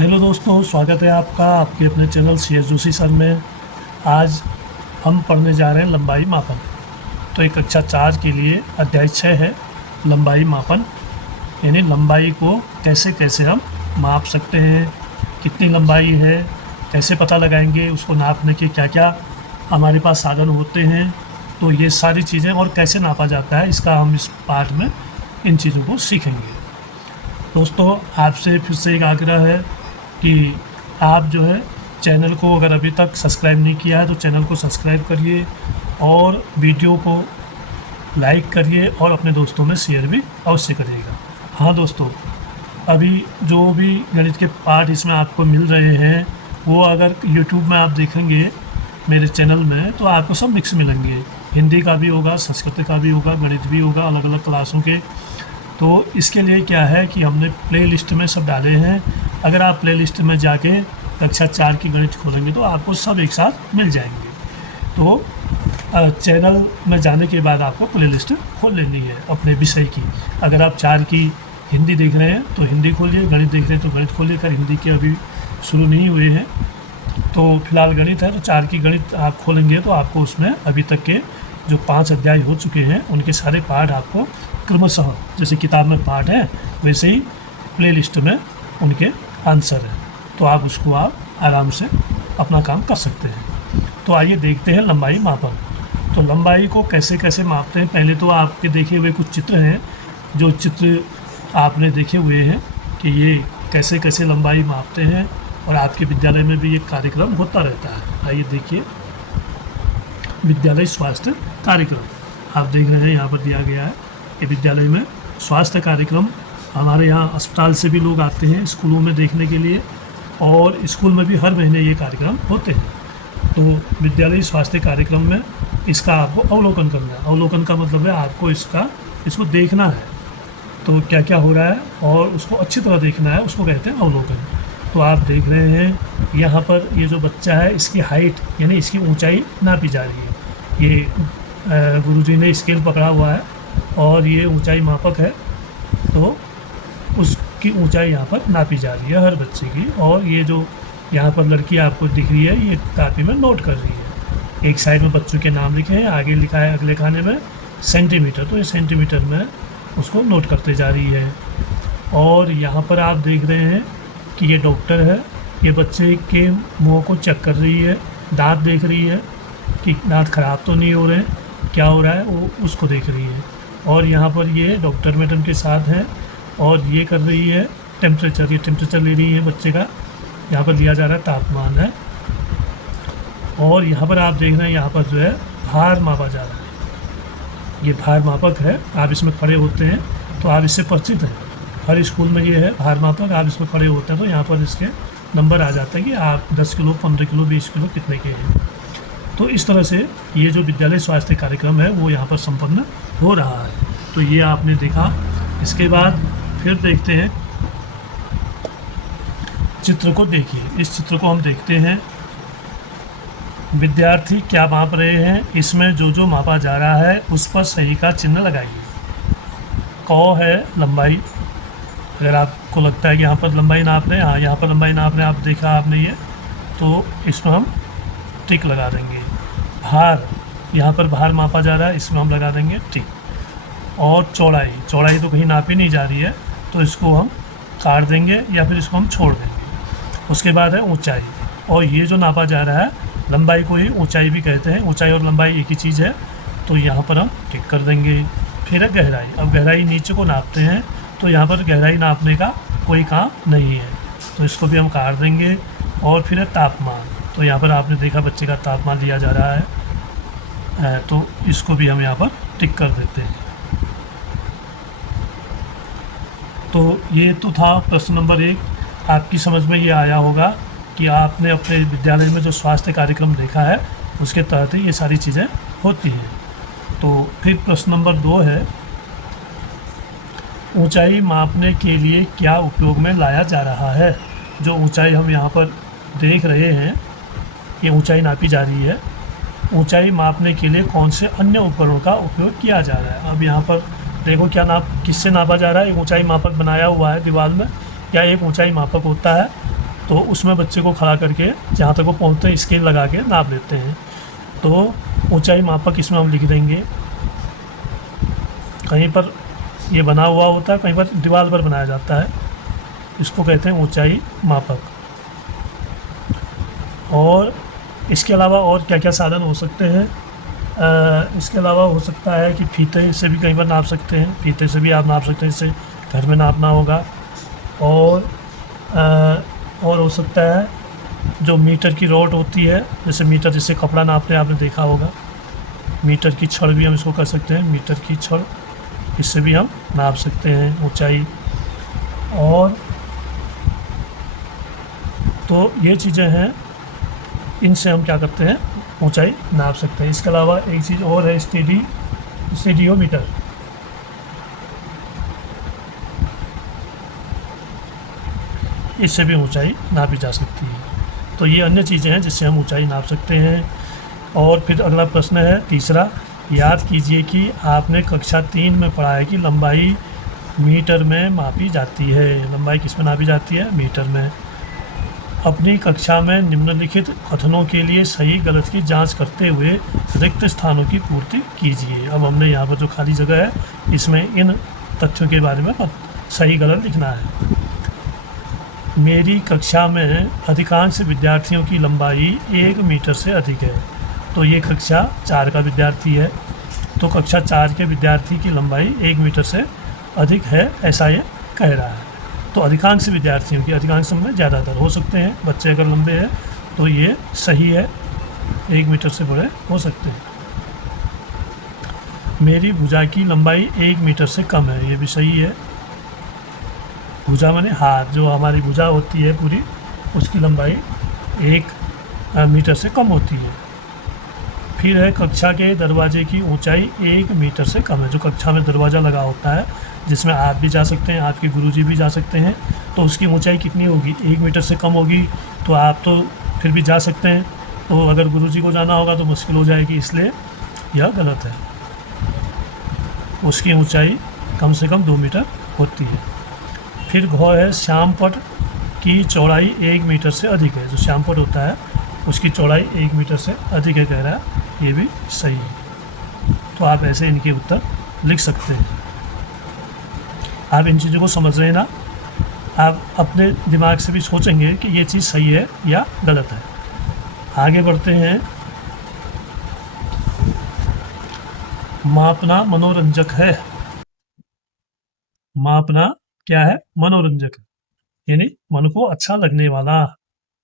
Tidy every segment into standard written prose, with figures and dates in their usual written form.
Hello दोस्तों, स्वागत है आपका आपके अपने चैनल CS जोशी सर में। आज हम पढ़ने जा रहे हैं लंबाई मापन। तो एक कक्षा 4 के लिए अध्याय 6 है लंबाई मापन, यानी लंबाई को कैसे कैसे हम माप सकते हैं, कितनी लंबाई है, कैसे पता लगाएंगे, उसको नापने के क्या क्या हमारे पास साधन होते हैं। तो ये सारी चीज़ें और कैसे नापा जाता है, इसका हम इस पाठ में इन चीज़ों को सीखेंगे। दोस्तों, आपसे फिर से एक आग्रह है कि आप जो है चैनल को अगर अभी तक सब्सक्राइब नहीं किया है तो चैनल को सब्सक्राइब करिए और वीडियो को लाइक करिए और अपने दोस्तों में शेयर भी अवश्य करिएगा। हाँ दोस्तों, अभी जो भी गणित के पाठ इसमें आपको मिल रहे हैं वो अगर यूट्यूब में आप देखेंगे मेरे चैनल में तो आपको सब मिक्स मिलेंगे। हिंदी का भी होगा, संस्कृत का भी होगा, गणित भी होगा, अलग अलग क्लासों के। तो इसके लिए क्या है कि हमने प्लेलिस्ट में सब डाले हैं। अगर आप प्लेलिस्ट में जाके कक्षा 4 की गणित खोलेंगे तो आपको सब एक साथ मिल जाएंगे। तो चैनल में जाने के बाद आपको प्लेलिस्ट खोल लेनी है अपने विषय की। अगर आप 4 की हिंदी देख रहे हैं तो हिंदी खोलिए, गणित देख रहे हैं तो गणित खोलिए। अगर हिंदी के अभी शुरू नहीं हुए हैं तो फिलहाल गणित है, तो 4 की गणित आप खोलेंगे तो आपको उसमें अभी तक के जो 5 अध्याय हो चुके हैं उनके सारे पाठ आपको क्रमशः, जैसे किताब में पाठ है वैसे ही प्लेलिस्ट में उनके आंसर है। तो आप उसको आराम से अपना काम कर सकते हैं। तो आइए देखते हैं लंबाई मापन। तो लंबाई को कैसे कैसे मापते हैं, पहले तो आपके देखे हुए कुछ चित्र हैं, जो चित्र आपने देखे हुए हैं कि ये कैसे कैसे लंबाई मापते हैं, और आपके विद्यालय में भी एक कार्यक्रम होता रहता है। आइए देखिए, विद्यालय स्वास्थ्य कार्यक्रम आप देख रहे हैं, यहाँ पर दिया गया है कि विद्यालय में स्वास्थ्य कार्यक्रम। हमारे यहाँ अस्पताल से भी लोग आते हैं स्कूलों में देखने के लिए, और स्कूल में भी हर महीने ये कार्यक्रम होते हैं। तो विद्यालय स्वास्थ्य कार्यक्रम में इसका आपको अवलोकन करना है। अवलोकन का मतलब है आपको इसको देखना है, तो क्या क्या हो रहा है और उसको अच्छी तरह देखना है, उसको कहते हैं अवलोकन। तो आप देख रहे हैं यहाँ पर ये जो बच्चा है इसकी हाइट यानी इसकी ऊंचाई नापी जा रही है। ये गुरुजी ने स्केल पकड़ा हुआ है और ये ऊंचाई मापक है, तो उसकी ऊंचाई यहाँ पर नापी जा रही है हर बच्चे की। और ये जो यहाँ पर लड़की आपको दिख रही है ये कापी में नोट कर रही है। एक साइड में बच्चों के नाम लिखे हैं, आगे लिखा है अगले खाने में सेंटीमीटर, तो ये सेंटीमीटर में उसको नोट करते जा रही है। और यहाँ पर आप देख रहे हैं कि ये डॉक्टर है, ये बच्चे के मुँह को चेक कर रही है, दांत देख रही है कि दांत ख़राब तो नहीं हो रहे हैं, क्या हो रहा है वो उसको देख रही है। और यहाँ पर ये डॉक्टर मैडम के साथ हैं और ये कर रही है टेम्परेचर, ये टेम्परेचर ले रही है बच्चे का, यहाँ पर लिया जा रहा है तापमान है। और यहाँ पर आप देख रहे हैं यहाँ पर जो है भार मापा जा रहा है, ये भार मापक है। आप इसमें खड़े होते हैं तो आप इससे परिचित हैं, हर स्कूल में ये है भार मापक। आप इसमें खड़े होते हैं तो यहाँ पर इसके नंबर आ जाते हैं कि आप 10 किलो, 15 किलो, 20 किलो कितने के हैं। तो इस तरह से ये जो विद्यालय स्वास्थ्य कार्यक्रम है वो यहाँ पर संपन्न हो रहा है। तो ये आपने देखा। इसके बाद फिर देखते हैं चित्र को। देखिए, इस चित्र को हम देखते हैं, विद्यार्थी क्या माप रहे हैं, इसमें जो जो मापा जा रहा है उस पर सही का चिन्ह लगाइए। क है लंबाई, अगर आपको लगता है कि यहाँ पर लंबाई नाप रहे हैं, हाँ यहाँ पर लंबाई नाप रहे हैं, आप देखा आपने ये, तो इसमें हम टिक लगा देंगे। भार, यहाँ पर भार मापा जा रहा है, इसमें हम लगा देंगे टिक। और चौड़ाई, चौड़ाई तो कहीं नापी नहीं जा रही है तो इसको हम काट देंगे या फिर इसको हम छोड़ देंगे। उसके बाद है ऊंचाई, और ये जो नापा जा रहा है लंबाई को ही ऊंचाई भी कहते हैं, ऊंचाई और लंबाई एक ही चीज़ है, तो यहाँ पर हम टिक कर देंगे। फिर है गहराई, अब गहराई नीचे को नापते हैं तो यहाँ पर गहराई नापने का कोई काम नहीं है, तो इसको भी हम काट देंगे। और फिर है तापमान, तो यहाँ पर आपने देखा बच्चे का तापमान लिया जा रहा है, तो इसको भी हम यहाँ पर टिक कर देते हैं। तो ये तो था प्रश्न नंबर 1। आपकी समझ में ये आया होगा कि आपने अपने विद्यालय में जो स्वास्थ्य कार्यक्रम देखा है उसके तहत ही ये सारी चीज़ें होती हैं। तो फिर प्रश्न नंबर 2 है, ऊंचाई मापने के लिए क्या उपयोग में लाया जा रहा है। जो ऊंचाई हम यहाँ पर देख रहे हैं, ये ऊंचाई नापी जा रही है, ऊंचाई मापने के लिए कौन से अन्य उपकरणों का उपयोग किया जा रहा है। अब यहाँ पर देखो क्या किससे नापा जा रहा है। एक ऊंचाई मापक बनाया हुआ है दीवार में, या एक ऊंचाई मापक होता है तो उसमें बच्चे को खड़ा करके जहाँ तक वो पहुँचते हैं स्केल लगा के नाप लेते हैं। तो ऊंचाई मापक इसमें हम लिख देंगे। कहीं पर ये बना हुआ होता है, कहीं पर दीवार पर बनाया जाता है, इसको कहते हैं ऊंचाई मापक। और इसके अलावा और क्या क्या साधन हो सकते हैं? इसके अलावा हो सकता है कि फीते से भी कहीं पर नाप सकते हैं, फीते से भी आप नाप सकते हैं, इससे घर में नापना होगा। और और हो सकता है जो मीटर की रॉड होती है, जैसे मीटर जिससे कपड़ा नापते हैं आपने देखा होगा, मीटर की छड़ भी हम इसको कर सकते हैं, मीटर की छड़, इससे भी हम नाप सकते हैं ऊंचाई। और तो ये चीज़ें हैं, इनसे हम क्या करते हैं, ऊंचाई नाप सकते हैं। इसके अलावा एक चीज़ और है, स्टेडियोमीटर। इससे भी ऊंचाई नापी जा सकती है। तो ये अन्य चीज़ें हैं जिससे हम ऊंचाई नाप सकते हैं। और फिर अगला प्रश्न है तीसरा, याद कीजिए कि आपने कक्षा 3 में पढ़ा है कि लंबाई मीटर में मापी जाती है। लंबाई किस में नापी जाती है? मीटर में। अपनी कक्षा में निम्नलिखित कथनों के लिए सही गलत की जांच करते हुए रिक्त स्थानों की पूर्ति कीजिए। अब हमने यहाँ पर जो खाली जगह है इसमें इन तथ्यों के बारे में सही गलत लिखना है। मेरी कक्षा में अधिकांश विद्यार्थियों की लंबाई 1 मीटर से अधिक है। तो ये कक्षा 4 का विद्यार्थी है, तो कक्षा 4 के विद्यार्थी की लंबाई 1 मीटर से अधिक है, ऐसा ये कह रहा है। तो अधिकांश विद्यार्थियों की, अधिकांश में ज़्यादातर हो सकते हैं, बच्चे अगर लंबे हैं तो ये सही है, 1 मीटर से बड़े हो सकते हैं। मेरी भुजा की लंबाई 1 मीटर से कम है, ये भी सही है। भुजा माने हाथ, जो हमारी भुजा होती है पूरी, उसकी लंबाई 1 मीटर से कम होती है। फिर है, कक्षा के दरवाजे की ऊंचाई 1 मीटर से कम है। जो कक्षा में दरवाज़ा लगा होता है जिसमें आप भी जा सकते हैं, आपके गुरुजी भी जा सकते हैं, तो उसकी ऊंचाई कितनी होगी? 1 मीटर से कम होगी। तो आप तो फिर भी जा सकते हैं, तो अगर गुरुजी को जाना होगा तो मुश्किल हो जाएगी, इसलिए यह गलत है। उसकी ऊंचाई कम से कम 2 मीटर होती है। फिर घ है, श्यामपट्ट की चौड़ाई 1 मीटर से अधिक है। जो श्यामपट्ट होता है उसकी चौड़ाई 1 मीटर से अधिक है, कह रहा है, ये भी सही है। तो आप ऐसे इनके उत्तर लिख सकते हैं। आप इन चीज़ों को समझ रहे हैं ना? आप अपने दिमाग से भी सोचेंगे कि ये चीज़ सही है या गलत है। आगे बढ़ते हैं। मापना मनोरंजक है। मापना क्या है? मनोरंजक है, यानी मन को अच्छा लगने वाला,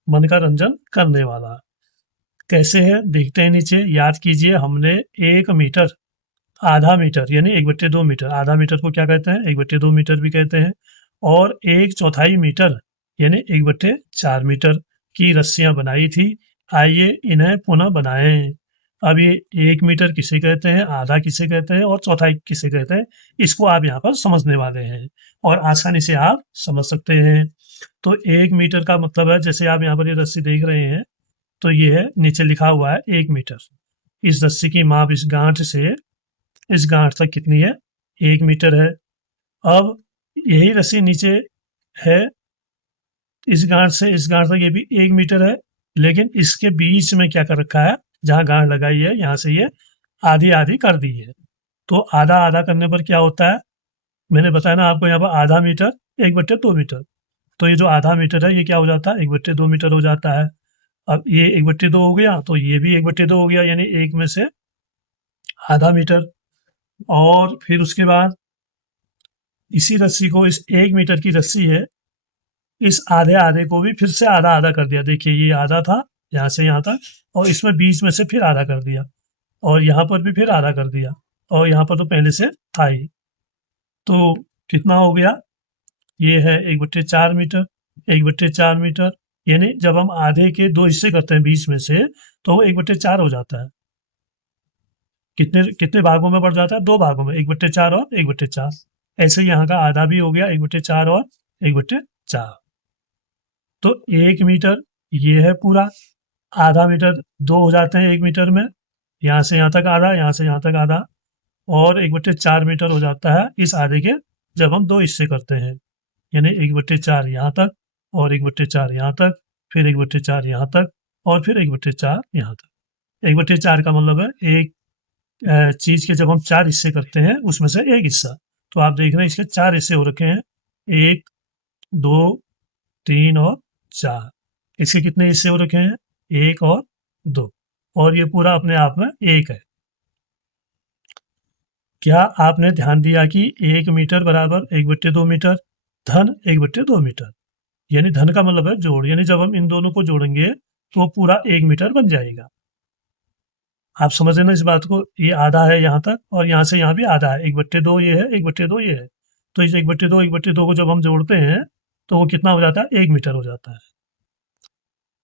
मन का रंजन करने वाला। कैसे है देखते हैं नीचे। याद कीजिए, हमने 1 मीटर, आधा मीटर यानी 1/2 मीटर, आधा मीटर को क्या कहते हैं? 1/2 मीटर भी कहते हैं। और 1/4 मीटर यानी 1/4 मीटर की रस्सियां बनाई थी। आइए इन्हें पुनः बनाएं। अब ये 1 मीटर किसे कहते हैं, आधा किसे कहते हैं और चौथाई किसे कहते हैं, इसको आप यहाँ पर समझने वाले हैं और आसानी से आप समझ सकते हैं। तो 1 मीटर का मतलब है, जैसे आप यहाँ पर ये रस्सी देख रहे हैं, तो ये है, नीचे लिखा हुआ है 1 मीटर। इस रस्सी की माप इस गांठ से इस गांठ तक कितनी है? 1 मीटर है। अब यही रस्सी नीचे है, इस गांठ से इस गांठ तक ये भी 1 मीटर है, लेकिन इसके बीच में क्या कर रखा है, जहाँ गांठ लगाई है यहाँ से ये आधी आधी कर दी है। तो आधा आधा करने पर क्या होता है? मैंने बताया ना आपको, यहाँ पर आधा मीटर 1/2 मीटर। तो ये जो आधा मीटर है ये क्या हो जाता है? 1/2 मीटर हो जाता है। अब ये 1/2 हो गया, तो ये भी 1/2 हो गया, यानी 1 में से आधा मीटर। और फिर उसके बाद इसी रस्सी को, इस 1 मीटर की रस्सी है, इस आधे आधे को भी फिर से आधा आधा कर दिया। देखिए ये आधा था यहाँ से यहाँ तक, और इसमें बीच में से फिर आधा कर दिया, और यहाँ पर भी फिर आधा कर दिया, और यहाँ पर तो पहले से था ही। तो कितना हो गया? ये है 1/4 मीटर, 1/4 मीटर, यानी जब हम आधे के 2 हिस्से करते हैं बीच में से, तो वो 1/4 हो जाता है। कितने कितने भागों में बढ़ जाता है? 2 भागों में, 1/4 और 1/4। ऐसे ही यहाँ का आधा भी हो गया, 1/4 और 1/4। तो 1 मीटर ये है पूरा, आधा मीटर 2 हो जाते हैं 1 मीटर में, यहाँ से यहाँ तक आधा, यहाँ से यहाँ तक आधा, और 1/4 मीटर हो जाता है इस आधे के, जब हम 2 हिस्से करते हैं, यानी 1/4 यहाँ तक और 1/4 यहाँ तक, फिर 1/4 यहाँ तक और फिर 1/4 यहाँ तक। 1/4 का मतलब है एक चीज़ के जब हम 4 हिस्से करते हैं उसमें से एक हिस्सा। तो आप देख रहे हैं इसके 4 हिस्से हो रखे हैं, 1, 2, 3 और 4। इसके कितने हिस्से हो रखे हैं? 1 और 2, और ये पूरा अपने आप में 1 है। क्या आपने ध्यान दिया कि 1 मीटर बराबर 1/2 मीटर धन 1/2 मीटर, यानी धन का मतलब है जोड़, यानी जब हम इन दोनों को जोड़ेंगे तो पूरा 1 मीटर बन जाएगा। आप समझ रहे ना इस बात को? ये आधा है यहाँ तक और यहाँ से यहाँ भी आधा है, 1/2 ये है, 1/2 ये है। तो इस 1/2 को जब हम जोड़ते हैं तो वो कितना हो जाता है? 1 मीटर हो जाता है।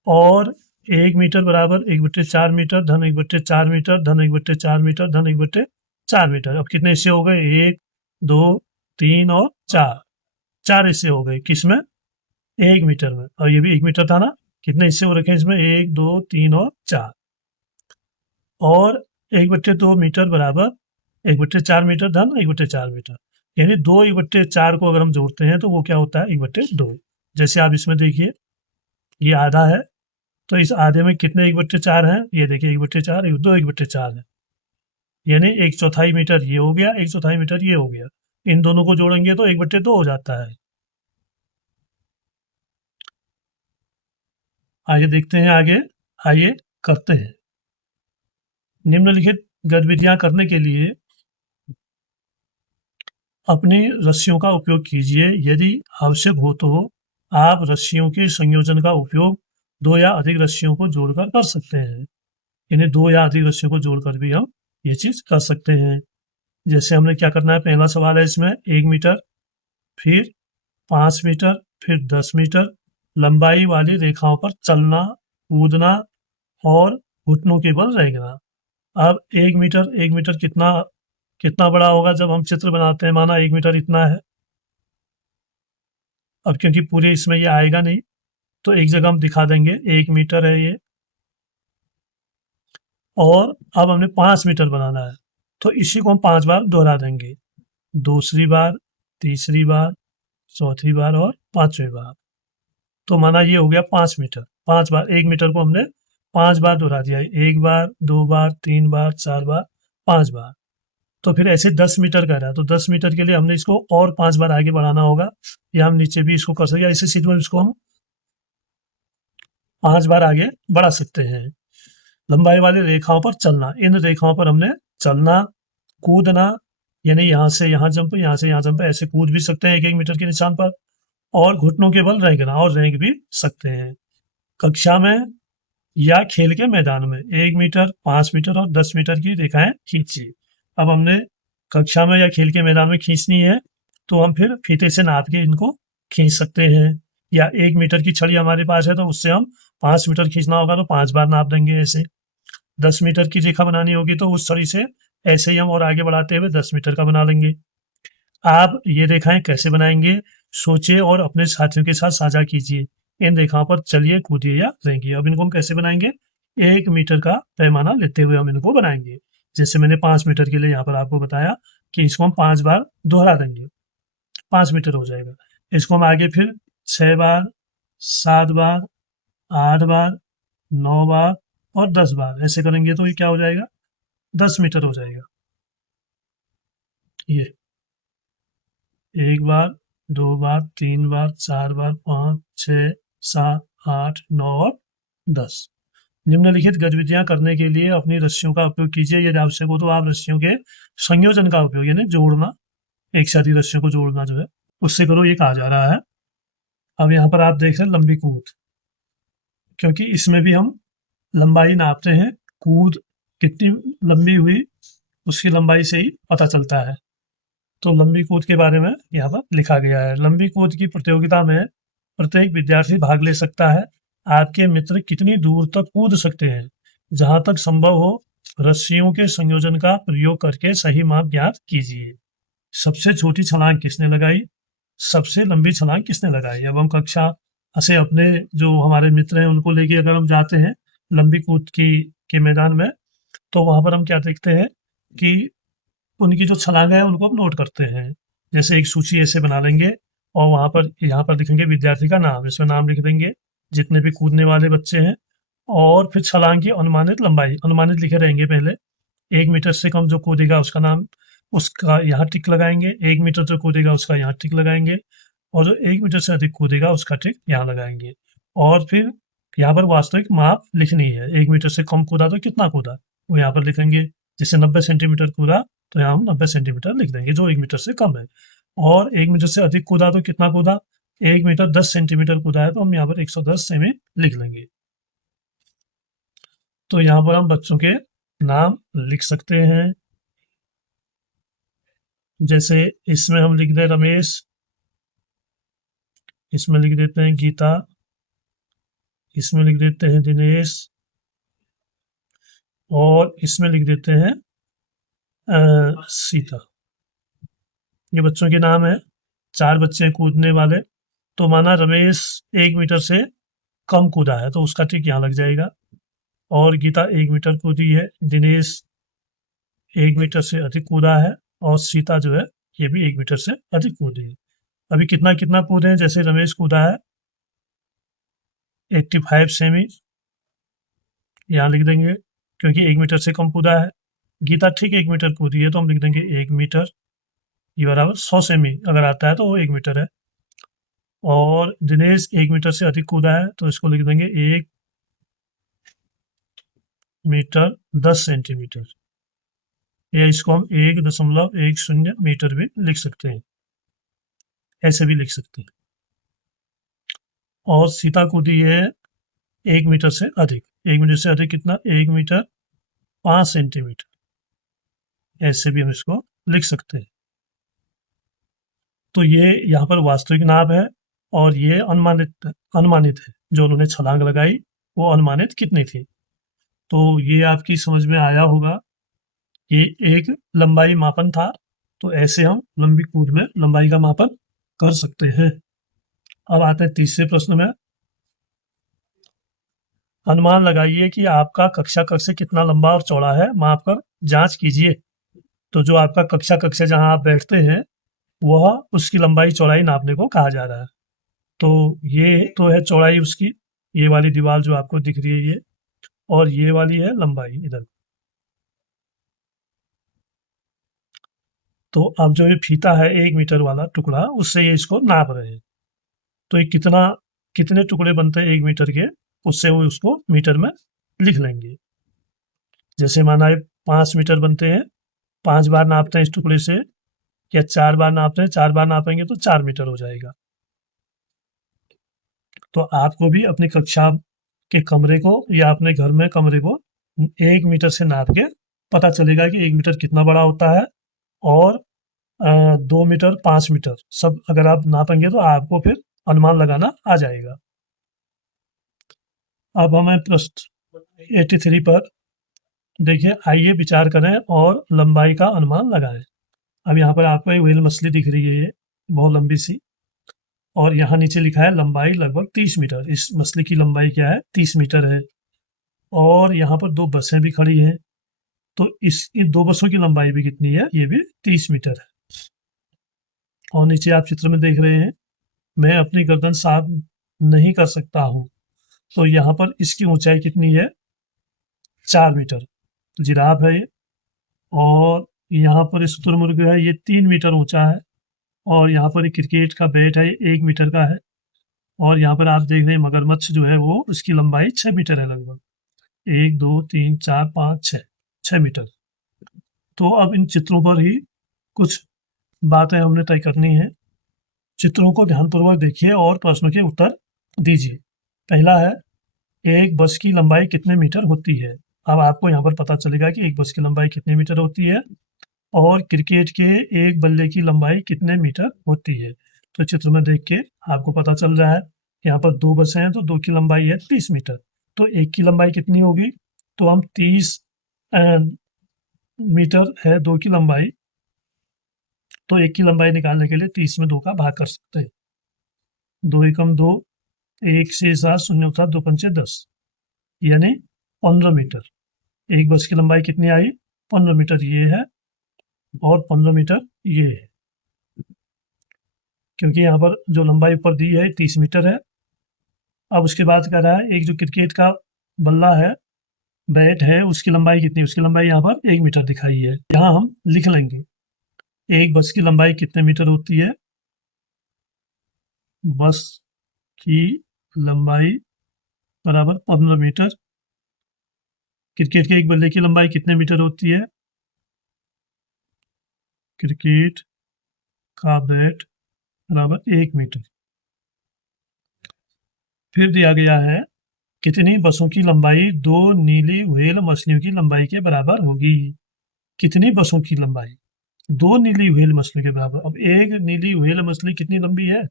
और 1 मीटर बराबर 1/4 मीटर धन 1/4 मीटर धन 1/4 मीटर धन 1/4 मीटर। अब कितने हिस्से हो गए? 1, 2, 3 और 4। 4 हिस्से हो गए किसमें? 1 मीटर में। और ये भी 1 मीटर था ना? कितने हिस्से हो रखे हैं इसमें? 1, 2, 3 और 4। और 1/2 मीटर बराबर 1/4 मीटर धन 1/4 मीटर, यानी 2 1/4 को अगर हम जोड़ते हैं तो वो क्या होता है? 1/2। जैसे आप इसमें देखिए, ये आधा है, तो इस आधे में कितने 1/4 हैं? ये देखिए 1/4, 2 1/4 है, यानी 1/4 मीटर ये हो गया, 1/4 मीटर ये हो गया। इन दोनों को जोड़ेंगे तो 1/2 हो जाता है। आगे देखते हैं, आइए करते हैं। निम्नलिखित गतिविधियां करने के लिए अपनी रस्सियों का उपयोग कीजिए। यदि आवश्यक हो तो आप रस्सियों के संयोजन का उपयोग 2 या अधिक रस्सियों को जोड़कर कर सकते हैं। यानी 2 या अधिक रस्सियों को जोड़कर भी हम ये चीज़ कर सकते हैं। जैसे हमने क्या करना है, पहला सवाल है इसमें 1 मीटर, फिर 5 मीटर, फिर 10 मीटर लंबाई वाली रेखाओं पर चलना, कूदना और घुटनों के बल रेंगना। अब 1 मीटर कितना कितना बड़ा होगा जब हम चित्र बनाते हैं? माना 1 मीटर इतना है। अब क्योंकि पूरे इसमें ये आएगा नहीं, तो एक जगह हम दिखा देंगे 1 मीटर है ये। और अब हमने 5 मीटर बनाना है, तो इसी को हम 5 बार दोहरा देंगे। दूसरी बार, तीसरी बार, चौथी बार और 5वीं बार। तो माना ये हो गया 5 मीटर। 5 बार 1 मीटर को हमने 5 बार दोहरा दिया। 1 बार, 2 बार, 3 बार, 4 बार, 5 बार। तो फिर ऐसे 10 मीटर का रहा, तो 10 मीटर के लिए हमने इसको और 5 बार आगे बढ़ाना होगा, या हम नीचे भी इसको कर सकते हैं, इसी चीज में इसको हम 5 बार आगे बढ़ा सकते हैं। लंबाई वाली रेखाओं पर चलना, इन रेखाओं पर हमने चलना, कूदना, यानी यहाँ से यहाँ जंप, यहाँ से यहाँ जंप, ऐसे कूद भी सकते हैं 1-1 मीटर के निशान पर, और घुटनों के बल रेंगना, और रेंग भी सकते हैं। कक्षा में या खेल के मैदान में 1 मीटर, 5 मीटर और 10 मीटर की रेखाएं खींचिए। अब हमने कक्षा में या खेल के मैदान में खींचनी है, तो हम फिर फीते से नाप के इनको खींच सकते हैं। या 1 मीटर की छड़ी हमारे पास है तो उससे हम 5 मीटर खींचना होगा तो 5 बार नाप देंगे ऐसे। 10 मीटर की रेखा बनानी होगी तो उस छड़ी से ऐसे ही हम और आगे बढ़ाते हुए 10 मीटर का बना लेंगे। आप ये रेखाएं कैसे बनाएंगे, सोचिए और अपने साथियों के साथ साझा कीजिए। इन रेखाओं पर चलिए, कूदिए या रेंगिए। अब इनको हम कैसे बनाएंगे? 1 मीटर का पैमाना लेते हुए हम इनको बनाएंगे। जैसे मैंने 5 मीटर के लिए यहाँ पर आपको बताया कि इसको हम 5 बार दोहरा देंगे, 5 मीटर हो जाएगा। इसको हम आगे फिर 6 बार, 7 बार, 8 बार, 9 बार और 10 बार ऐसे करेंगे तो ये क्या हो जाएगा? 10 मीटर हो जाएगा। ये 1 बार, 2 बार, 3 बार, 4 बार, 5, 6, 7, 8, 9 और 10। निम्नलिखित गतिविधियां करने के लिए अपनी रस्सियों का उपयोग कीजिए। यदि आवश्यक हो तो आप रस्सियों के संयोजन का उपयोग, यानी जोड़ना, एक साथ ही रस्सियों को जोड़ना जो है उससे करो, ये कहा जा रहा है। अब यहाँ पर आप देख रहे हैं लंबी कूद, क्योंकि इसमें भी हम लंबाई नापते हैं। कूद कितनी लंबी हुई उसकी लंबाई से ही पता चलता है। तो लंबी कूद के बारे में यहाँ पर लिखा गया है। लंबी कूद की प्रतियोगिता में प्रत्येक विद्यार्थी भाग ले सकता है। आपके मित्र कितनी दूर तक कूद सकते हैं? जहां तक संभव हो रस्सियों के संयोजन का प्रयोग करके सही माप ज्ञात कीजिए। सबसे छोटी छलांग किसने लगाई? सबसे लंबी छलांग किसने लगाई? अब हम कक्षा से अपने जो हमारे मित्र हैं उनको लेके अगर हम जाते हैं लंबी कूद की के मैदान में, तो वहां पर हम क्या देखते हैं कि उनकी जो छलांग है उनको हम नोट करते हैं। जैसे एक सूची ऐसे बना लेंगे और वहाँ पर यहाँ पर लिखेंगे विद्यार्थी का नाम, इसमें नाम लिख देंगे जितने भी कूदने वाले बच्चे हैं, और फिर छलांग की अनुमानित लंबाई, अनुमानित लिखे रहेंगे पहले। 1 मीटर से कम जो कूदेगा उसका नाम, उसका यहाँ टिक लगाएंगे, 1 मीटर जो कूदेगा उसका यहाँ टिक लगाएंगे, और जो 1 मीटर से अधिक कूदेगा उसका टिक यहाँ लगाएंगे। और फिर यहाँ पर वास्तविक माप लिखनी है, 1 मीटर से कम कूदा तो कितना कूदा वो यहाँ पर लिखेंगे। जैसे 90 सेंटीमीटर कूदा तो यहाँ हम 90 सेंटीमीटर लिख देंगे जो 1 मीटर से कम है। और 1 मीटर से अधिक कूदा तो कितना कूदा, 1 मीटर 10 सेंटीमीटर कूदा है तो हम यहाँ पर 110 सेमी लिख लेंगे। तो यहाँ पर हम बच्चों के नाम लिख सकते हैं। जैसे इसमें हम लिख दें रमेश, इसमें लिख देते हैं गीता, इसमें लिख देते हैं दिनेश, और इसमें लिख देते हैं सीता। ये बच्चों के नाम है। 4 बच्चे कूदने वाले, तो माना रमेश 1 मीटर से कम कूदा है तो उसका टिक यहाँ लग जाएगा, और गीता 1 मीटर कूदी है, दिनेश 1 मीटर से अधिक कूदा है, और सीता जो है ये भी 1 मीटर से अधिक कूदी है। अभी कितना कितना कूदे हैं, जैसे रमेश कूदा है 85 सेमी, यहाँ लिख देंगे क्योंकि 1 मीटर से कम कूदा है। गीता ठीक 1 मीटर कूदी है तो हम लिख देंगे 1 मीटर, ये बराबर 100 सेमी अगर आता है तो वो 1 मीटर है। और दिनेश 1 मीटर से अधिक कूदा है तो इसको लिख देंगे 1 मीटर 10 सेंटीमीटर, या इसको हम 1.10 मीटर भी लिख सकते हैं, ऐसे भी लिख सकते हैं। और सीता कूदी है 1 मीटर से अधिक, 1 मीटर से अधिक कितना, 1 मीटर 5 सेंटीमीटर, ऐसे भी हम इसको लिख सकते हैं। तो ये यहाँ पर वास्तविक नाप है, और ये अनुमानित है, जो उन्होंने छलांग लगाई वो अनुमानित कितनी थी। तो ये आपकी समझ में आया होगा, ये एक लंबाई मापन था। तो ऐसे हम लंबी कूद में लंबाई का मापन कर सकते हैं। अब आते हैं तीसरे प्रश्न में। अनुमान लगाइए कि आपका कक्षा कक्ष से कितना लंबा और चौड़ा है, माप कर जांच कीजिए। तो जो आपका कक्षा कक्ष है जहां आप बैठते हैं वह, उसकी लंबाई चौड़ाई नापने को कहा जा रहा है। तो ये तो है चौड़ाई उसकी, ये वाली दीवार जो आपको दिख रही है ये, और ये वाली है लंबाई इधर। तो अब जो ये फीता है 1 मीटर वाला टुकड़ा, उससे ये इसको नाप रहे हैं। तो ये कितने टुकड़े बनते हैं 1 मीटर के, उससे वो उसको मीटर में लिख लेंगे। जैसे माना ये 5 मीटर बनते हैं, 5 बार नापते हैं इस टुकड़े से, या 4 बार नापते हैं, 4 बार नापेंगे तो 4 मीटर हो जाएगा। तो आपको भी अपनी कक्षा के कमरे को या अपने घर में कमरे को 1 मीटर से नाप के पता चलेगा कि 1 मीटर कितना बड़ा होता है, और 2 मीटर 5 मीटर सब अगर आप नापेंगे तो आपको फिर अनुमान लगाना आ जाएगा। अब हमें प्रश्न 83 पर देखिए, आइए विचार करें और लंबाई का अनुमान लगाएं। अब यहाँ पर आपको एक व्हेल मछली दिख रही है, ये बहुत लंबी सी, और यहाँ नीचे लिखा है लंबाई लगभग 30 मीटर। इस मछली की लंबाई क्या है, 30 मीटर है। और यहाँ पर 2 बसें भी खड़ी हैं, तो इन 2 बसों की लंबाई भी कितनी है, ये भी 30 मीटर है। और नीचे आप चित्र में देख रहे हैं, मैं अपनी गर्दन साफ नहीं कर सकता हूँ, तो यहाँ पर इसकी ऊंचाई कितनी है, 4 मीटर। तो जिराफ है ये। और यहाँ पर शुतुरमुर्ग है, ये 3 मीटर ऊंचा है। और यहाँ पर एक क्रिकेट का बैट है, ये 1 मीटर का है। और यहाँ पर आप देख रहे हैं मगरमच्छ जो है वो, उसकी लंबाई 6 मीटर है लगभग, 1 2 3 4 5 6 मीटर। तो अब इन चित्रों पर ही कुछ बातें हमने तय करनी है। चित्रों को ध्यानपूर्वक देखिए और प्रश्नों के उत्तर दीजिए। पहला है, एक बस की लंबाई कितने मीटर होती है। अब आपको यहाँ पर पता चलेगा कि एक बस की लंबाई कितने मीटर होती है, और क्रिकेट के एक बल्ले की लंबाई कितने मीटर होती है। तो चित्र में देख के आपको पता चल रहा है, यहाँ पर 2 बसें हैं तो 2 की लंबाई है 30 मीटर, तो एक की लंबाई कितनी होगी, तो हम 30 मीटर है 2 की लंबाई, तो एक की लंबाई निकालने के लिए 30 में 2 का भाग कर सकते हैं। 2 एकम 2, 1 6 7 0 7 2 पंचे 10, यानी 15 मीटर। एक बस की लंबाई कितनी आई, 15 मीटर ये है, और 15 मीटर ये है। क्योंकि यहाँ पर जो लंबाई ऊपर दी है 30 मीटर है। अब उसके बाद कह रहा है एक जो क्रिकेट का बल्ला है, बैट है, उसकी लंबाई कितनी, उसकी लंबाई यहाँ पर 1 मीटर दिखाई है। यहाँ हम लिख लेंगे एक बस की लंबाई कितने मीटर होती है। बस की लंबाई बराबर 15 मीटर। क्रिकेट के एक बल्ले की लंबाई कितने मीटर होती है। क्रिकेट का बैट बराबर 1 मीटर। फिर दिया गया है कितनी बसों की लंबाई दो नीली व्हेल मछलियों की लंबाई के बराबर होगी। कितनी बसों की लंबाई दो नीली व्हेल मछलियों के बराबर। अब एक नीली व्हेल मछली कितनी लंबी है,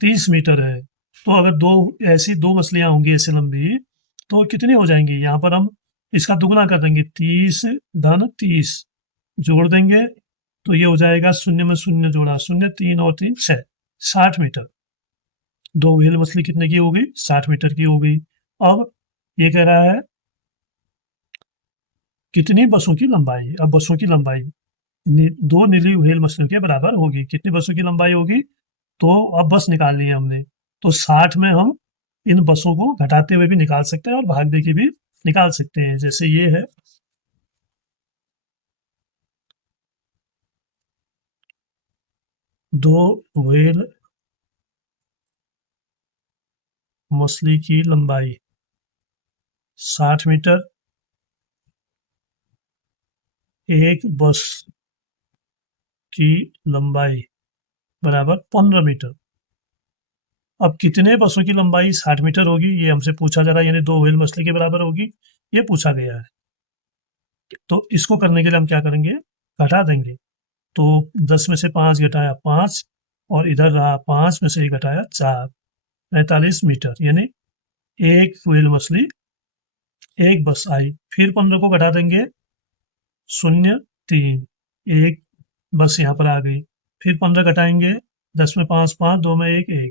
30 मीटर है। तो अगर दो ऐसी दो मछलियां होंगी ऐसे लंबी, तो कितनी हो जाएंगी, यहाँ पर हम इसका दुगुना कर देंगे, 30 धन 30 जोड़ देंगे तो ये हो जाएगा, शून्य में शून्य जोड़ा, शून्य, 3 और 3 6, 60 मीटर। दो व्हेल मछली कितने की हो गई, 60 मीटर की हो गई। अब ये कह रहा है कितनी बसों की लंबाई। अब बसों की लंबाई दो नीली व्हेल मछलियों के बराबर होगी। कितनी बसों की लंबाई होगी, तो अब बस निकालनी है हमने, तो 60 में हम इन बसों को घटाते हुए भी निकाल सकते हैं और भाग दे के भी निकाल सकते हैं। जैसे ये है, दो व्हेल मछली की लंबाई 60 मीटर, एक बस की लंबाई बराबर 15 मीटर। अब कितने बसों की लंबाई 60 मीटर होगी, ये हमसे पूछा जा रहा है, यानी दो व्हेल मछली के बराबर होगी, ये पूछा गया है। तो इसको करने के लिए हम क्या करेंगे, घटा देंगे। तो 10 में से 5 घटाया 5, और इधर रहा 5 में से 1 घटाया 4, 45 मीटर, यानी एक व्हेल मछली एक बस आई। फिर 15 को घटा देंगे, 0 3, एक बस यहाँ पर आ गई। फिर 15 घटाएंगे, 10 में 5 5, 2 में 1 1,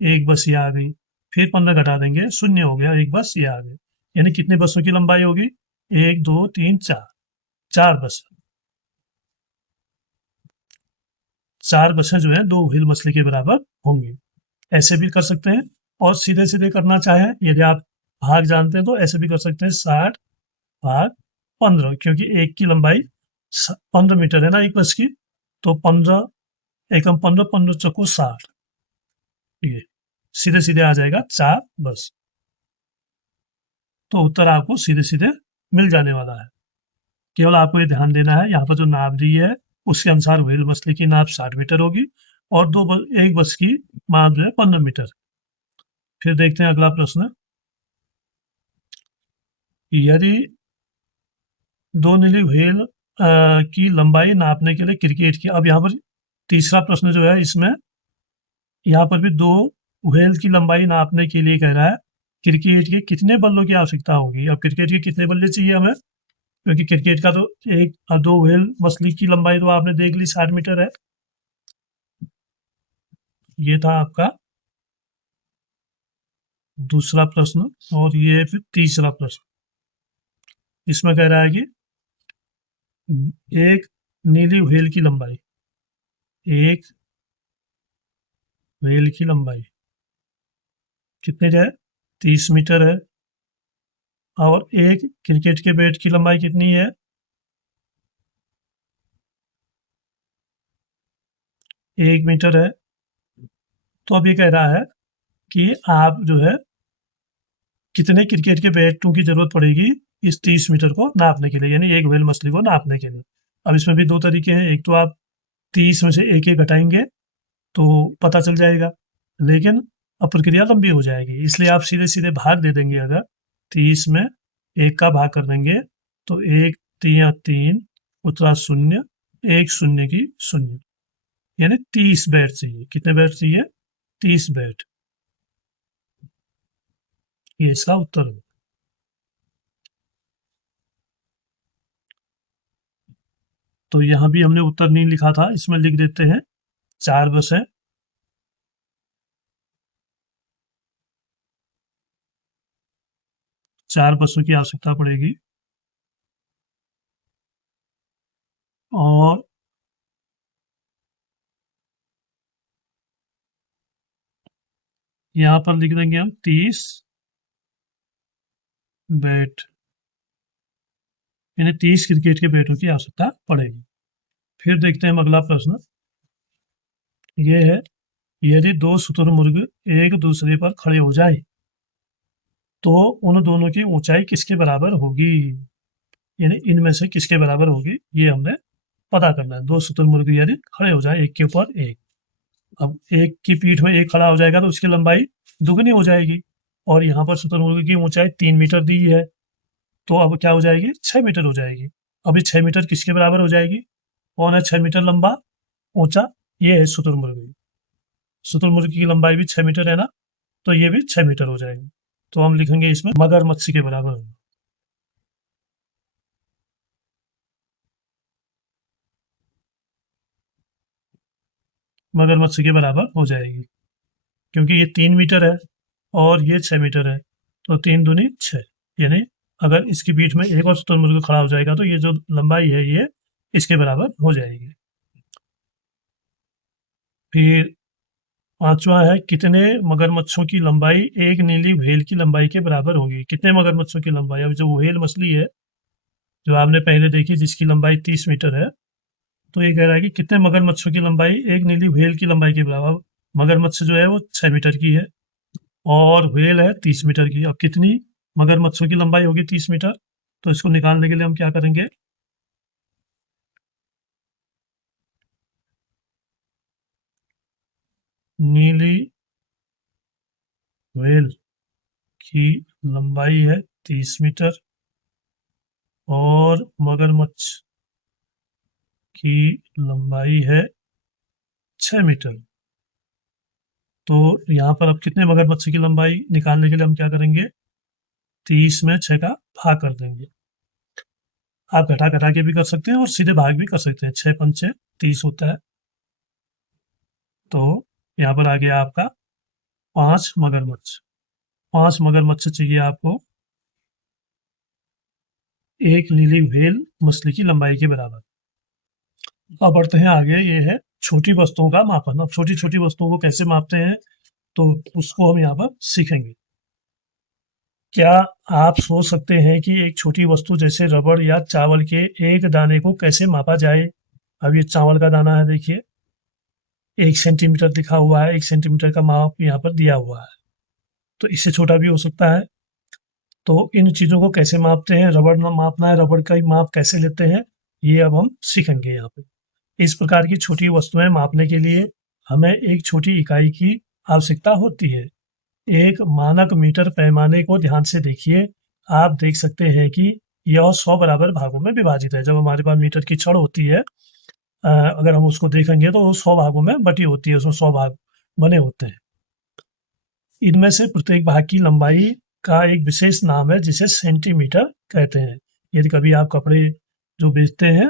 एक बस ये आ गई। फिर 15 घटा देंगे, 0 हो गया, एक बस ये आ गई। यानी कितने बसों की लंबाई होगी, 1 2 3 4, 4 बस। 4 बसें जो है दो व्हेल मछली के बराबर होंगी। ऐसे भी कर सकते हैं, और सीधे सीधे करना चाहें, यदि आप भाग जानते हैं तो ऐसे भी कर सकते हैं, 60 भाग 15, क्योंकि एक की लंबाई 15 मीटर है ना एक बस की, तो 15 एकम 15, 15 चौको 60, ये सीधे सीधे आ जाएगा 4 बस। तो उत्तर आपको सीधे सीधे मिल जाने वाला है। केवल आपको ये ध्यान देना है, यहाँ पर जो नाप दी है उसके अनुसार व्हेल मछली की नाप 60 मीटर होगी, और एक बस की माप जो है 15 मीटर। फिर देखते हैं अगला प्रश्न। यदि दो नीली व्हेल की लंबाई नापने के लिए क्रिकेट की, अब यहाँ पर तीसरा प्रश्न जो है इसमें, यहाँ पर भी दो व्हेल की लंबाई नापने के लिए कह रहा है क्रिकेट के कितने बल्लों की आवश्यकता होगी। अब क्रिकेट के कितने बल्ले चाहिए हमें, क्योंकि क्रिकेट का तो एक दो व्हेल मछली की लंबाई तो आपने देख ली 60 मीटर है। ये था आपका दूसरा प्रश्न, और ये फिर तीसरा प्रश्न। इसमें कह रहा है कि एक नीली व्हेल की लंबाई, एक व्हेल की लंबाई कितने है, 30 मीटर है, और एक क्रिकेट के बैट की लंबाई कितनी है, 1 मीटर है। तो अब ये कह रहा है कि आप जो है कितने क्रिकेट के बैटों की जरूरत पड़ेगी इस 30 मीटर को नापने के लिए, यानी एक व्हेल मछली को नापने के लिए। अब इसमें भी दो तरीके हैं, एक तो आप 30 में से एक एक घटाएंगे तो पता चल जाएगा, लेकिन अब प्रक्रिया लंबी हो जाएगी, इसलिए आप सीधे सीधे भाग दे देंगे। अगर 30 में एक का भाग कर देंगे तो एक 3 3, उत्तरा 0, एक शून्य की शून्य, यानी 30 बैट चाहिए। कितने बैट चाहिए, 30 बैट, ये इसका उत्तर है। तो यहाँ भी हमने उत्तर नहीं लिखा था, इसमें लिख देते हैं, 4 बस है। चार बसों की आवश्यकता पड़ेगी, और यहाँ पर लिख देंगे हम 30 बैट, यानी 30 क्रिकेट के बैटों की आवश्यकता पड़ेगी। फिर देखते हैं हम अगला प्रश्न। ये है, यदि दो शुतुरमुर्ग एक दूसरे पर खड़े हो जाए तो उन दोनों की ऊंचाई किसके बराबर होगी, यानी इनमें से किसके बराबर होगी, ये हमने पता करना है। दो शुतुरमुर्ग यदि खड़े हो जाए एक के ऊपर एक, अब एक की पीठ में एक खड़ा हो जाएगा तो उसकी लंबाई दुगनी हो जाएगी, और यहाँ पर शुतुरमुर्ग की ऊंचाई 3 मीटर दी है, तो अब क्या हो जाएगी, 6 मीटर हो जाएगी। अभी 6 मीटर किसके बराबर हो जाएगी, कौन है 6 मीटर लंबा ऊंचा, ये है शुतुरमुर्ग। शुतुरमुर्ग की लंबाई भी 6 मीटर है ना, तो ये भी 6 मीटर हो जाएगी। तो हम लिखेंगे इसमें मगरमच्छ के बराबर होगा। मगरमच्छ के बराबर हो जाएगी, क्योंकि ये 3 मीटर है और ये 6 मीटर है, तो 3 दूनी 6, यानी अगर इसकी पीठ में एक और शुतुरमुर्ग खड़ा हो जाएगा तो ये जो लंबाई है ये इसके बराबर हो जाएगी। फिर पांचवा है, कितने मगरमच्छों की लंबाई एक नीली व्हेल की लंबाई के बराबर होगी। कितने मगरमच्छों की लंबाई, अब जो व्हेल मछली है जो आपने पहले देखी जिसकी लंबाई 30 मीटर है, तो ये कह रहा है कि कितने मगरमच्छों की लंबाई एक नीली व्हेल की लंबाई के बराबर। मगरमच्छ जो है वो 6 मीटर की है और व्हेल है 30 मीटर की। अब कितनी मगरमच्छों की लंबाई होगी 30 मीटर, तो इसको निकालने के लिए हम क्या करेंगे, नीली व्हेल की लंबाई है 30 मीटर और मगरमच्छ की लंबाई है 6 मीटर। तो यहाँ पर अब कितने मगरमच्छ की लंबाई निकालने के लिए हम क्या करेंगे, 30 में 6 का भाग कर देंगे। आप घटा घटा के भी कर सकते हैं और सीधे भाग भी कर सकते हैं, 6 पंचे 30 होता है। तो यहाँ पर आ गया आपका 5 मगरमच्छ। 5 मगरमच्छ चाहिए आपको एक नीली व्हेल मछली की लंबाई के बराबर। अब बढ़ते हैं आगे, ये है छोटी वस्तुओं का मापन। अब छोटी छोटी वस्तुओं को कैसे मापते हैं तो उसको हम यहाँ पर सीखेंगे। क्या आप सोच सकते हैं कि एक छोटी वस्तु जैसे रबड़ या चावल के एक दाने को कैसे मापा जाए। अब ये चावल का दाना है, देखिए 1 सेंटीमीटर दिखा हुआ है, 1 सेंटीमीटर का माप यहाँ पर दिया हुआ है, तो इससे छोटा भी हो सकता है। तो इन चीजों को कैसे मापते हैं, रबड़ मापना है, रबड़ का ही माप कैसे लेते हैं, ये अब हम सीखेंगे यहाँ पे। इस प्रकार की छोटी वस्तुएं मापने के लिए हमें एक छोटी इकाई की आवश्यकता होती है। एक मानक मीटर पैमाने को ध्यान से देखिए। आप देख सकते हैं कि यह 100 बराबर भागों में विभाजित है। जब हमारे पास मीटर की छड़ होती है, अगर हम उसको देखेंगे तो वो 100 भागों में बटी होती है, उसमें 100 भाग बने होते हैं। इनमें से प्रत्येक भाग की लंबाई का एक विशेष नाम है जिसे सेंटीमीटर कहते हैं। यदि कभी आप कपड़े जो बेचते हैं,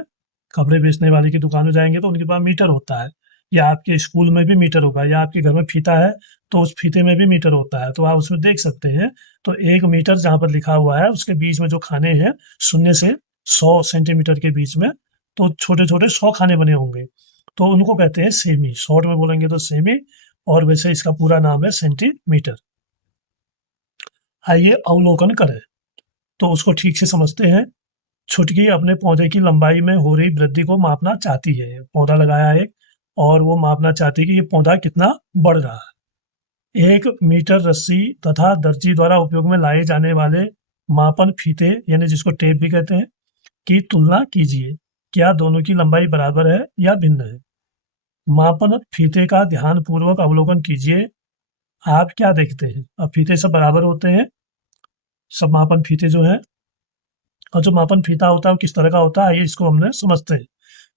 कपड़े बेचने वाले की दुकान में जाएंगे तो उनके पास मीटर होता है, या आपके स्कूल में भी मीटर होगा, या आपके घर में फीता है तो उस फीते में भी मीटर होता है, तो आप उसमें देख सकते हैं। तो 1 मीटर जहाँ पर लिखा हुआ है उसके बीच में जो खाने हैं 0 से 100 सेंटीमीटर के बीच में, तो छोटे छोटे 100 खाने बने होंगे, तो उनको कहते हैं सेमी। शॉर्ट में बोलेंगे तो सेमी, और वैसे इसका पूरा नाम है सेंटीमीटर। आइए अवलोकन करें तो उसको ठीक से समझते हैं। छुटकी अपने पौधे की लंबाई में हो रही वृद्धि को मापना चाहती है। पौधा लगाया है और वो मापना चाहती है कि ये पौधा कितना बढ़ रहा है। 1 मीटर रस्सी तथा दर्जी द्वारा उपयोग में लाए जाने वाले मापन फीते, यानी जिसको टेप भी कहते हैं, की तुलना कीजिए। क्या दोनों की लंबाई बराबर है या भिन्न है। मापन फीते का ध्यान पूर्वक अवलोकन कीजिए। आप क्या देखते हैं, अब फीते सब बराबर होते हैं, सब मापन फीते जो है, और जो मापन फीता होता है वो किस तरह का होता है, ये इसको हमने समझते हैं।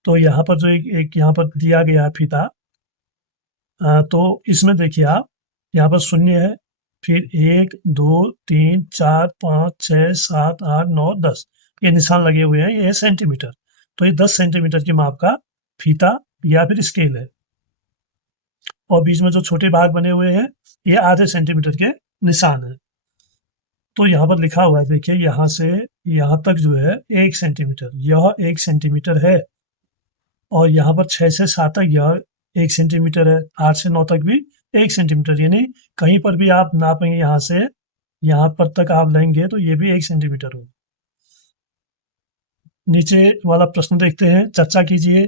तो यहाँ पर जो एक यहाँ पर दिया गया है फीता, तो इसमें देखिए आप, यहाँ पर 0 है, फिर 1 2 3 4 5 6 7 8 9 10 ये निशान लगे हुए हैं, ये है सेंटीमीटर। तो ये 10 सेंटीमीटर के माप का फीता या फिर स्केल है, और बीच में जो छोटे भाग बने हुए हैं ये आधे सेंटीमीटर के निशान है। तो यहाँ पर लिखा हुआ है, देखिए यहाँ से यहाँ तक जो है 1 सेंटीमीटर, यह 1 सेंटीमीटर है, और यहाँ पर 6 से 7 तक यह 1 सेंटीमीटर है, 8 से 9 तक भी 1 सेंटीमीटर, यानी कहीं पर भी आप नापेंगे यहाँ से यहाँ पर तक आप लेंगे तो ये भी 1 सेंटीमीटर होगा। नीचे वाला प्रश्न देखते हैं, चर्चा कीजिए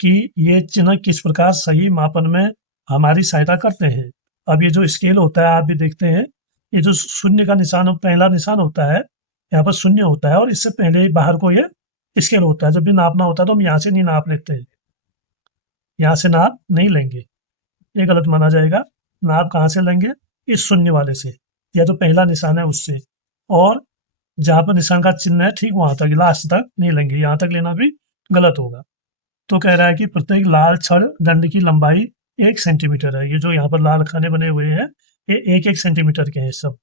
कि ये चिन्ह किस प्रकार सही मापन में हमारी सहायता करते हैं। अब ये जो स्केल होता है आप भी देखते हैं, ये जो शून्य का निशान पहला निशान होता है, यहाँ पर शून्य होता है और इससे पहले ही बाहर को ये स्केल होता है। जब भी नापना होता है तो हम यहाँ से नहीं नाप लेते हैं, यहाँ से नाप नहीं लेंगे, ये गलत माना जाएगा। नाप कहाँ से लेंगे? इस शून्य वाले से, या जो पहला निशान है उससे, और जहाँ पर निशान का चिन्ह है ठीक वहां तक, लास्ट तक नहीं लेंगे, यहाँ तक लेना भी गलत होगा। तो कह रहा है कि प्रत्येक लाल छड़ दंड की लंबाई 1 सेंटीमीटर है। ये जो यहाँ पर लाल खाने बने हुए हैं ये 1-1 सेंटीमीटर के हैं सब।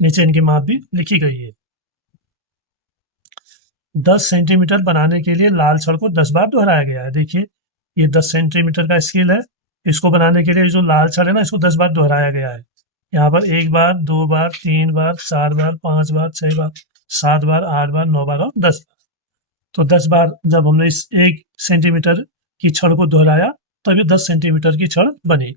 नीचे इनकी माप भी लिखी गई है। 10 सेंटीमीटर बनाने के लिए लाल छड़ को 10 बार दोहराया गया है। देखिए ये 10 सेंटीमीटर का स्केल है, इसको बनाने के लिए जो लाल छड़ है ना इसको 10 बार दोहराया गया है। यहाँ पर 1 बार, 2 बार, 3 बार, 4 बार, 5 बार, 6 बार, 7 बार, 8 बार, 9 बार और 10 बार। तो 10 बार जब हमने इस 1 सेंटीमीटर की छड़ को दोहराया तब ये 10 सेंटीमीटर की छड़ बनी।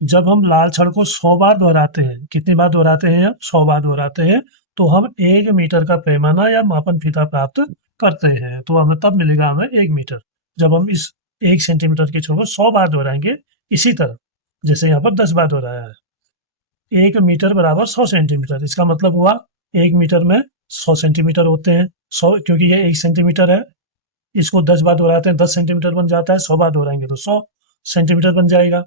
जब हम लाल छड़ को 100 बार दोहराते हैं, कितनी बार दोहराते हैं? 100 बार दोहराते हैं, तो हम 1 मीटर का पैमाना या मापन फीता प्राप्त करते हैं। तो हमें तब मिलेगा हमें 1 मीटर, जब हम इस 1 सेंटीमीटर की छड़ को 100 बार दोहराएंगे। इसी तरह जैसे यहाँ पर 10 बार दोहराया है। 1 मीटर बराबर 100 सेंटीमीटर, इसका मतलब हुआ 1 मीटर में 100 सेंटीमीटर होते हैं। 100 क्योंकि ये 1 सेंटीमीटर है, इसको 10 बार दोहराते हैं 10 सेंटीमीटर बन जाता है, 100 बार दोहराएंगे तो 100 सेंटीमीटर बन जाएगा।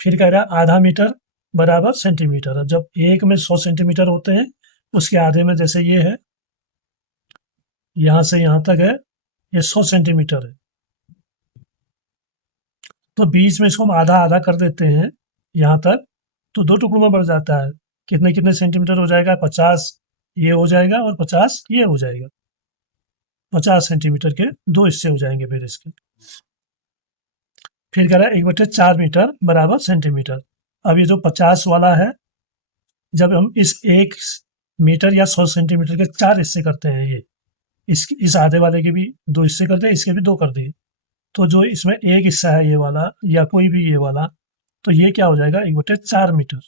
फिर कह रहा है आधा मीटर बराबर सेंटीमीटर। जब एक में 100 सेंटीमीटर होते हैं, उसके आधे में जैसे ये है, यहाँ से यहाँ तक है, ये 100 सेंटीमीटर है, तो बीच में इसको हम आधा आधा कर देते हैं यहाँ तक, तो 2 टुकड़ों में बढ़ जाता है। कितने कितने सेंटीमीटर हो जाएगा? 50 ये हो जाएगा और 50 ये हो जाएगा। 50 सेंटीमीटर के 2 हिस्से हो जाएंगे फिर इसके। फिर कह रहा है 1/4 मीटर बराबर सेंटीमीटर। अब ये जो 50 वाला है, जब हम इस 1 मीटर या 100 सेंटीमीटर के 4 हिस्से करते हैं, ये इस आधे वाले के भी 2 हिस्से कर दिए, इसके भी 2 कर दिए, तो जो इसमें एक हिस्सा है ये वाला या कोई भी ये वाला, तो ये क्या हो जाएगा? 1/4 मीटर।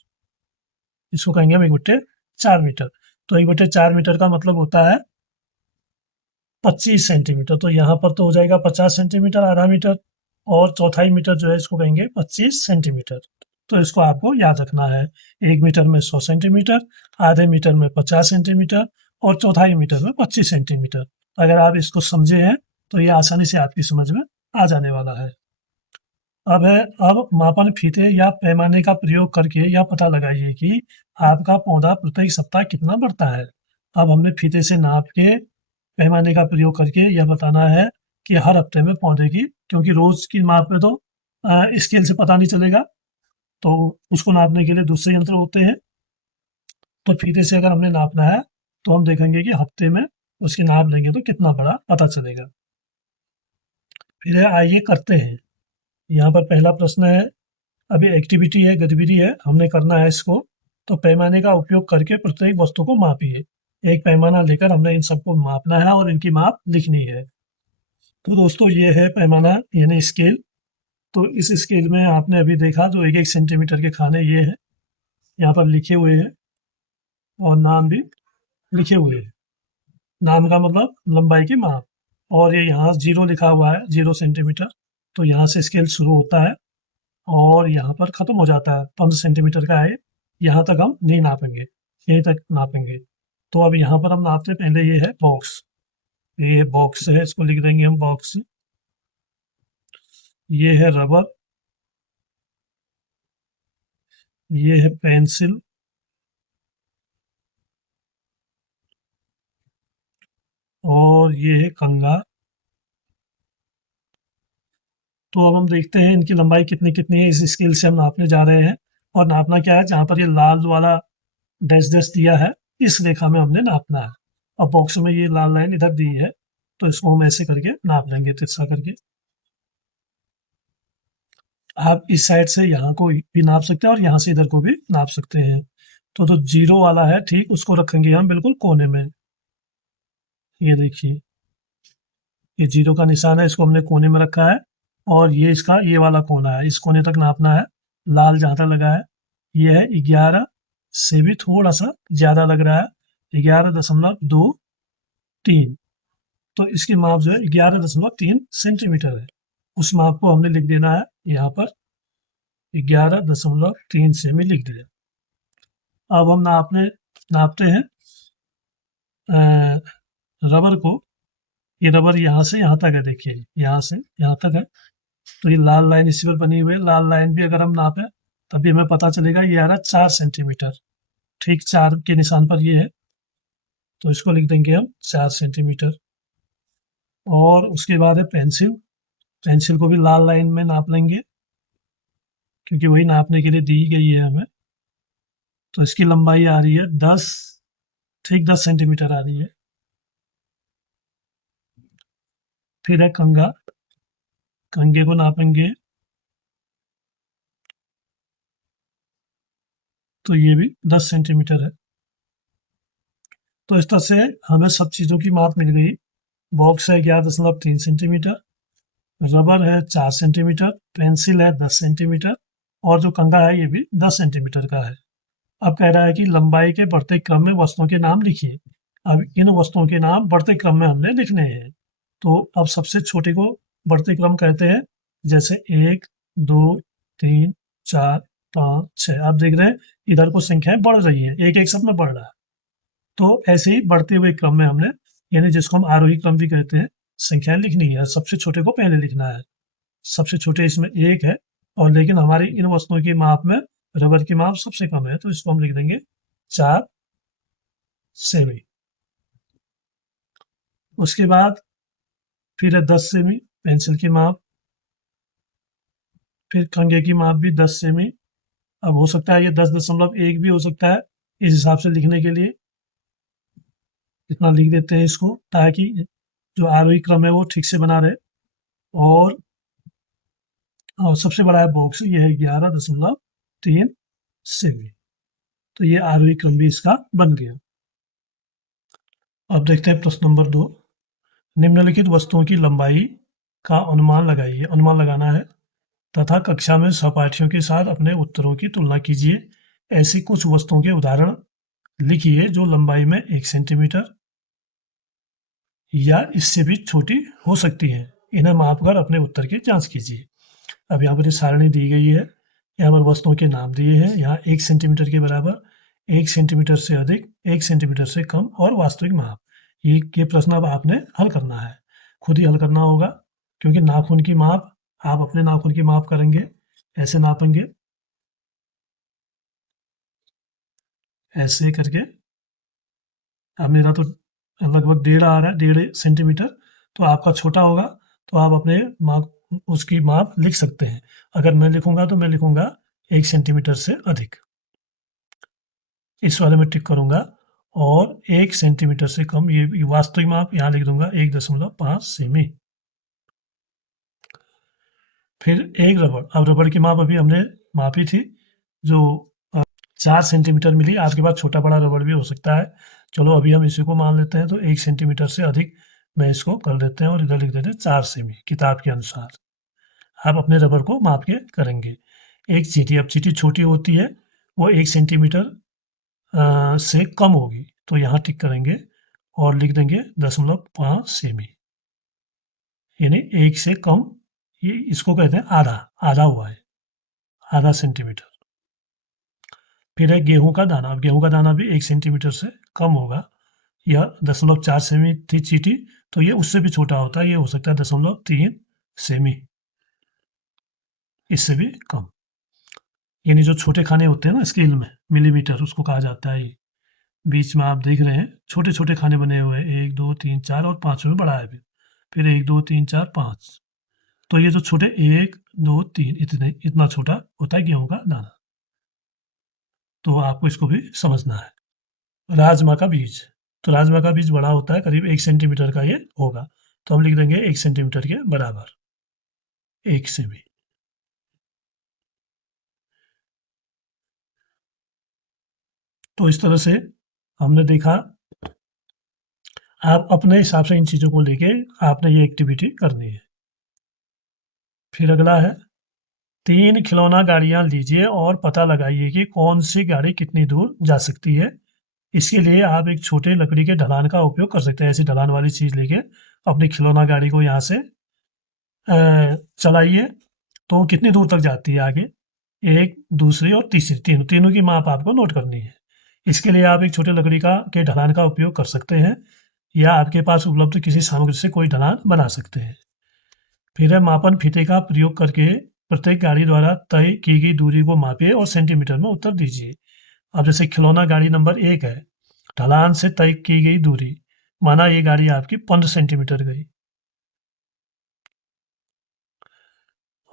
इसको कहेंगे हम 1/4 मीटर। तो 1/4 मीटर का मतलब होता है 25 सेंटीमीटर। तो यहाँ पर तो हो जाएगा 50 सेंटीमीटर आधा मीटर, और चौथाई मीटर जो है इसको कहेंगे 25 सेंटीमीटर। तो इसको आपको याद रखना है, 1 मीटर में 100 सेंटीमीटर, आधे मीटर में 50 सेंटीमीटर और चौथाई मीटर में 25 सेंटीमीटर। अगर आप इसको समझे हैं तो ये आसानी से आपकी समझ में आ जाने वाला है। अब मापन फीते या पैमाने का प्रयोग करके यह पता लगाइए कि आपका पौधा प्रत्येक सप्ताह कितना बढ़ता है। अब हमने फीते से नाप के पैमाने का प्रयोग करके यह बताना है कि हर हफ्ते में पौधे की, क्योंकि रोज की माप में तो स्केल से पता नहीं चलेगा, तो उसको नापने के लिए दूसरे यंत्र होते हैं। तो फीते से अगर हमने नापना है तो हम देखेंगे कि हफ्ते में उसकी नाप लेंगे तो कितना बड़ा पता चलेगा। फिर आइए करते हैं। यहाँ पर पहला प्रश्न है, अभी एक्टिविटी है, गतिविधि है, हमने करना है इसको। तो पैमाने का उपयोग करके प्रत्येक वस्तु को मापिए। एक पैमाना लेकर हमने इन सबको मापना है और इनकी माप लिखनी है। तो दोस्तों ये है पैमाना यानी स्केल। तो इस स्केल में आपने अभी देखा जो 1-1 सेंटीमीटर के खाने ये है, यहाँ पर लिखे हुए हैं और नाम भी लिखे हुए हैं। नाम का मतलब लंबाई की माप, और ये यहाँ 0 लिखा हुआ है, 0 सेंटीमीटर। तो यहाँ से स्केल शुरू होता है और यहाँ पर खत्म हो जाता है। 15 सेंटीमीटर का है, यहाँ तक हम नहीं नापेंगे, यहीं तक नापेंगे। तो अब यहाँ पर हम नापते, पहले ये है बॉक्स, ये बॉक्स है, इसको लिख देंगे हम बॉक्स। ये है रबर, ये है पेंसिल, और ये है कंघा। तो अब हम देखते हैं इनकी लंबाई कितनी कितनी है, इस स्केल से हम नापने जा रहे हैं। और नापना क्या है, जहाँ पर ये लाल वाला डैश डैश दिया है इस रेखा में हमने नापना है। अब बॉक्स में ये लाल लाइन इधर दी है, तो इसको हम ऐसे करके नाप लेंगे, तिरछा करके। आप इस साइड से यहाँ को भी नाप सकते हैं और यहाँ से इधर को भी नाप सकते हैं। तो जो 0 वाला है ठीक उसको रखेंगे हम बिल्कुल कोने में। ये देखिए, ये 0 का निशान है, इसको हमने कोने में रखा है। और ये इसका ये वाला कोना है, इस कोने तक नापना है। लाल जहाँ तक लगा है ये है 11 से भी थोड़ा सा ज़्यादा लग रहा है, 11.23। तो इसकी माप जो है 11.3 सेंटीमीटर है। उस माप को हमने लिख देना है यहाँ पर, 11.3 सेमी लिख दिया। अब हम नापते हैं रबर को। ये रबर यहाँ से यहाँ तक है, देखिए यहाँ से यहाँ तक है। तो ये लाल लाइन इसी पर बनी हुई है, लाल लाइन भी अगर हम नापें तभी हमें पता चलेगा ये आ रहा है 4 सेंटीमीटर। ठीक 4 के निशान पर ये है, तो इसको लिख देंगे हम 4 सेंटीमीटर। और उसके बाद है पेंसिल। पेंसिल को भी लाल लाइन में नाप लेंगे, क्योंकि वही नापने के लिए दी गई है हमें। तो इसकी लंबाई आ रही है 10, ठीक 10 सेंटीमीटर आ रही है। फिर है कंघा। कंघे को नापेंगे तो ये भी 10 सेंटीमीटर है। तो इस तरह से हमें सब चीज़ों की माप मिल गई। बॉक्स है 11.3 सेंटीमीटर, रबर है 4 सेंटीमीटर, पेंसिल है 10 सेंटीमीटर, और जो कंघा है ये भी 10 सेंटीमीटर का है। अब कह रहा है कि लंबाई के बढ़ते क्रम में वस्तुओं के नाम लिखिए। अब इन वस्तुओं के नाम बढ़ते क्रम में हमने लिखने हैं। तो अब सबसे छोटे को बढ़ते क्रम कहते हैं, जैसे 1, 2, 3, 4, 5, 6। आप देख रहे हैं इधर को संख्याएं बढ़ रही है, एक एक सब में बढ़ रहा है। तो ऐसे ही बढ़ते हुए क्रम में हमने, यानी जिसको हम आरोही क्रम भी कहते हैं, संख्याएं लिखनी है। सबसे छोटे को पहले लिखना है। सबसे छोटे इसमें 1 है, और लेकिन हमारी इन वस्तुओं की माप में रबर की माप सबसे कम है, तो इसको हम लिख देंगे 4 सेमी। उसके बाद फिर है 10 सेमी पेंसिल की माप। फिर कंघे की माप भी 10 सेमी। अब हो सकता है ये 10.1 भी हो सकता है, इस हिसाब से लिखने के लिए इतना लिख देते हैं इसको, ताकि जो आरोही क्रम है वो ठीक से बना रहे। और सबसे बड़ा है बॉक्स, ये है 11.3 सेमी। तो ये आरोही क्रम भी इसका बन गया। अब देखते हैं प्रश्न नंबर 2। निम्नलिखित वस्तुओं की लंबाई का अनुमान लगाइए। अनुमान लगाना है तथा कक्षा में सहपाठियों के साथ अपने उत्तरों की तुलना कीजिए। ऐसी कुछ वस्तुओं के उदाहरण लिखिए जो लंबाई में 1 सेंटीमीटर या इससे भी छोटी हो सकती हैं। इन्हें मापकर अपने उत्तर की जांच कीजिए। अब यहाँ पर ये सारणी दी गई है, यहाँ पर वस्तुओं के नाम दिए हैं। यहाँ 1 सेंटीमीटर के बराबर, 1 सेंटीमीटर से अधिक, 1 सेंटीमीटर से कम, और वास्तविक माप। ये प्रश्न अब आपने हल करना है, खुद ही हल करना होगा, क्योंकि नाखून की माप आप अपने नाखून की माप करेंगे, ऐसे नापेंगे, ऐसे करके। अब मेरा तो लगभग 1.5 आ रहा है, 1.5 सेंटीमीटर। तो आपका छोटा होगा, तो आप अपने माप उसकी माप लिख सकते हैं। अगर मैं लिखूंगा तो मैं लिखूंगा 1 सेंटीमीटर से अधिक, इस वाले में टिक करूंगा। और 1 सेंटीमीटर से कम, ये वास्तविक माप यहाँ लिख दूंगा 1.5 सेमी। फिर एक रबड़। अब रबड़ की माप अभी हमने मापी थी, जो 4 सेंटीमीटर मिली। आपके पास छोटा बड़ा रबड़ भी हो सकता है, चलो अभी हम इसी को मान लेते हैं। तो 1 सेंटीमीटर से अधिक मैं इसको कर देते हैं, और इधर लिख देते हैं 4 सेमी किताब के अनुसार। आप अपने रबड़ को माप के करेंगे। एक चींटी, अब चींटी छोटी होती है, वो 1 सेंटीमीटर से कम होगी, तो यहाँ टिक करेंगे और लिख देंगे 0.5 सेमी, यानी 1 से कम। ये इसको कहते हैं आधा, आधा हुआ है, आधा सेंटीमीटर। फिर है गेहूं का दाना। अब गेहूं का दाना भी 1 सेंटीमीटर से कम होगा। यह 0.4 सेमी थी चींटी, तो ये उससे भी छोटा होता है, ये हो सकता है 0.3 सेमी, इससे भी कम। यानी जो छोटे खाने होते हैं ना स्केल में, मिलीमीटर उसको कहा जाता है। ये बीच में आप देख रहे हैं छोटे छोटे खाने बने हुए हैं, 1, 2, 3, 4, और 5 में बड़ा है फिर 1, 2, 3, 4, 5। तो ये जो छोटे 1, 2, 3 इतना छोटा होता है गेहूं का दाना। तो आपको इसको भी समझना है। राजमा का बीज। तो राजमा का बीज बड़ा होता है, करीब 1 सेंटीमीटर का ये होगा, तो हम लिख देंगे 1 सेंटीमीटर के बराबर, 1 से भी। तो इस तरह से हमने देखा। आप अपने हिसाब से इन चीज़ों को लेके आपने ये एक्टिविटी करनी है। फिर अगला है 3 खिलौना गाड़ियां लीजिए और पता लगाइए कि कौन सी गाड़ी कितनी दूर जा सकती है। इसके लिए आप एक छोटे लकड़ी के ढलान का उपयोग कर सकते हैं। ऐसी ढलान वाली चीज़ लेके अपनी खिलौना गाड़ी को यहाँ से चलाइए तो वो कितनी दूर तक जाती है आगे, एक, दूसरी और तीसरी, तीनों की माप आपको नोट करनी है। इसके लिए आप एक छोटे लकड़ी के ढलान का उपयोग कर सकते हैं या आपके पास उपलब्ध किसी सामग्री से कोई ढलान बना सकते हैं। फिर है मापन फीते का प्रयोग करके प्रत्येक गाड़ी द्वारा तय की गई दूरी को मापिए और सेंटीमीटर में उत्तर दीजिए। अब जैसे खिलौना गाड़ी नंबर 1 है, ढलान से तय की गई दूरी, माना ये गाड़ी आपकी 15 सेंटीमीटर गई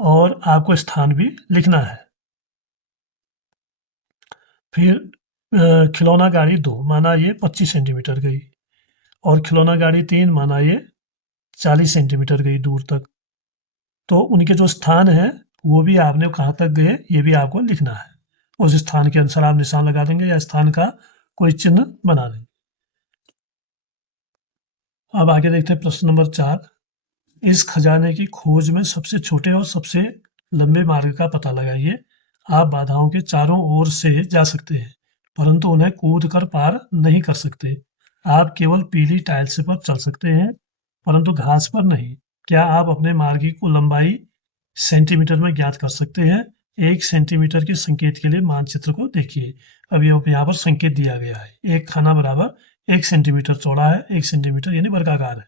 और आपको स्थान भी लिखना है। फिर खिलौना गाड़ी 2 माना ये 25 सेंटीमीटर गई और खिलौना गाड़ी 3 माना ये 40 सेंटीमीटर गई दूर तक। तो उनके जो स्थान है वो भी आपने कहाँ तक गए ये भी आपको लिखना है। उस स्थान के अनुसार आप निशान लगा देंगे या स्थान का कोई चिन्ह बना देंगे। अब आगे देखते हैं प्रश्न नंबर 4। इस खजाने की खोज में सबसे छोटे और सबसे लंबे मार्ग का पता लगाइए। आप बाधाओं के चारों ओर से जा सकते हैं परंतु उन्हें कूद कर पार नहीं कर सकते। आप केवल पीली टाइल्स पर चल सकते हैं परंतु घास पर नहीं। क्या आप अपने मार्ग की लंबाई सेंटीमीटर में ज्ञात कर सकते हैं? 1 सेंटीमीटर के संकेत के लिए मानचित्र को देखिए। अब यहाँ पर संकेत दिया गया है। एक खाना बराबर 1 सेंटीमीटर चौड़ा है, 1 सेंटीमीटर यानी वर्गाकार है।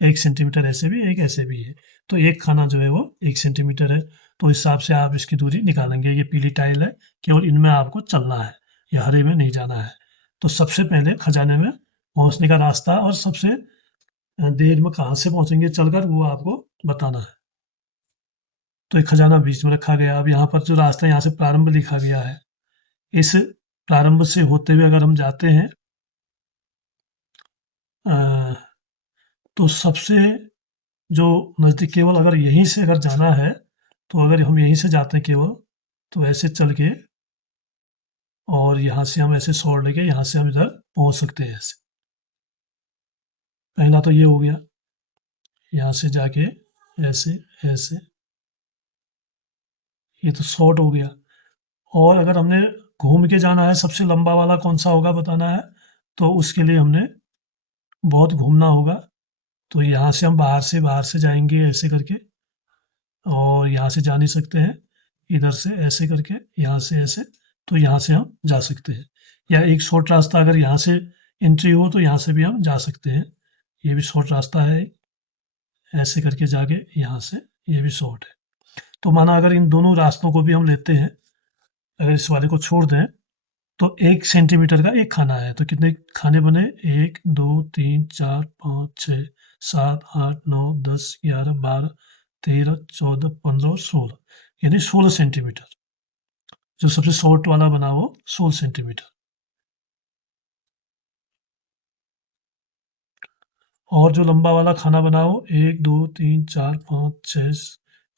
1 सेंटीमीटर ऐसे भी, एक ऐसे भी है। तो एक खाना जो है वो 1 सेंटीमीटर है। तो इस हिसाब से आप इसकी दूरी निकालेंगे। ये पीली टाइल है, केवल इनमें आपको चलना है, या हरे में नहीं जाना है। तो सबसे पहले खजाने में पहुंचने का रास्ता और सबसे देर में कहाँ से पहुंचेंगे चलकर वो आपको बताना है। तो एक खजाना बीच में रखा गया। अब यहाँ पर जो रास्ता है यहाँ से प्रारंभ लिखा गया है। इस प्रारंभ से होते हुए अगर हम जाते हैं तो सबसे जो नज़दीक, केवल अगर यहीं से अगर जाना है तो अगर हम यहीं से जाते हैं केवल, तो ऐसे चल के और यहाँ से हम ऐसे शॉर्ट लेके यहाँ से हम इधर पहुँच सकते हैं। ऐसे पहला तो ये हो गया, यहाँ से जाके ऐसे ऐसे, ये तो शॉर्ट हो गया। और अगर हमने घूम के जाना है, सबसे लंबा वाला कौन सा होगा बताना है, तो उसके लिए हमने बहुत घूमना होगा। तो यहाँ से हम बाहर से जाएंगे ऐसे करके और यहाँ से जा नहीं सकते हैं, इधर से ऐसे करके यहाँ से ऐसे, तो यहाँ से हम जा सकते हैं। या एक शॉर्ट रास्ता अगर यहाँ से एंट्री हो तो यहाँ से भी हम जा सकते हैं। ये भी शॉर्ट रास्ता है, ऐसे करके जाके यहाँ से, ये भी शॉर्ट है। तो माना अगर इन दोनों रास्तों को भी हम लेते हैं, अगर इस वाले को छोड़ दें तो 1 सेंटीमीटर का एक खाना है। तो कितने खाने बने? 1 2 3 4 5 6 7 8 9 10 11 12 13 14 15 और 16, यानी 16 सेंटीमीटर। जो सबसे शॉर्ट वाला बना वो 16 सेंटीमीटर। और जो लंबा वाला खाना बना हो 1 2 3 4 5 6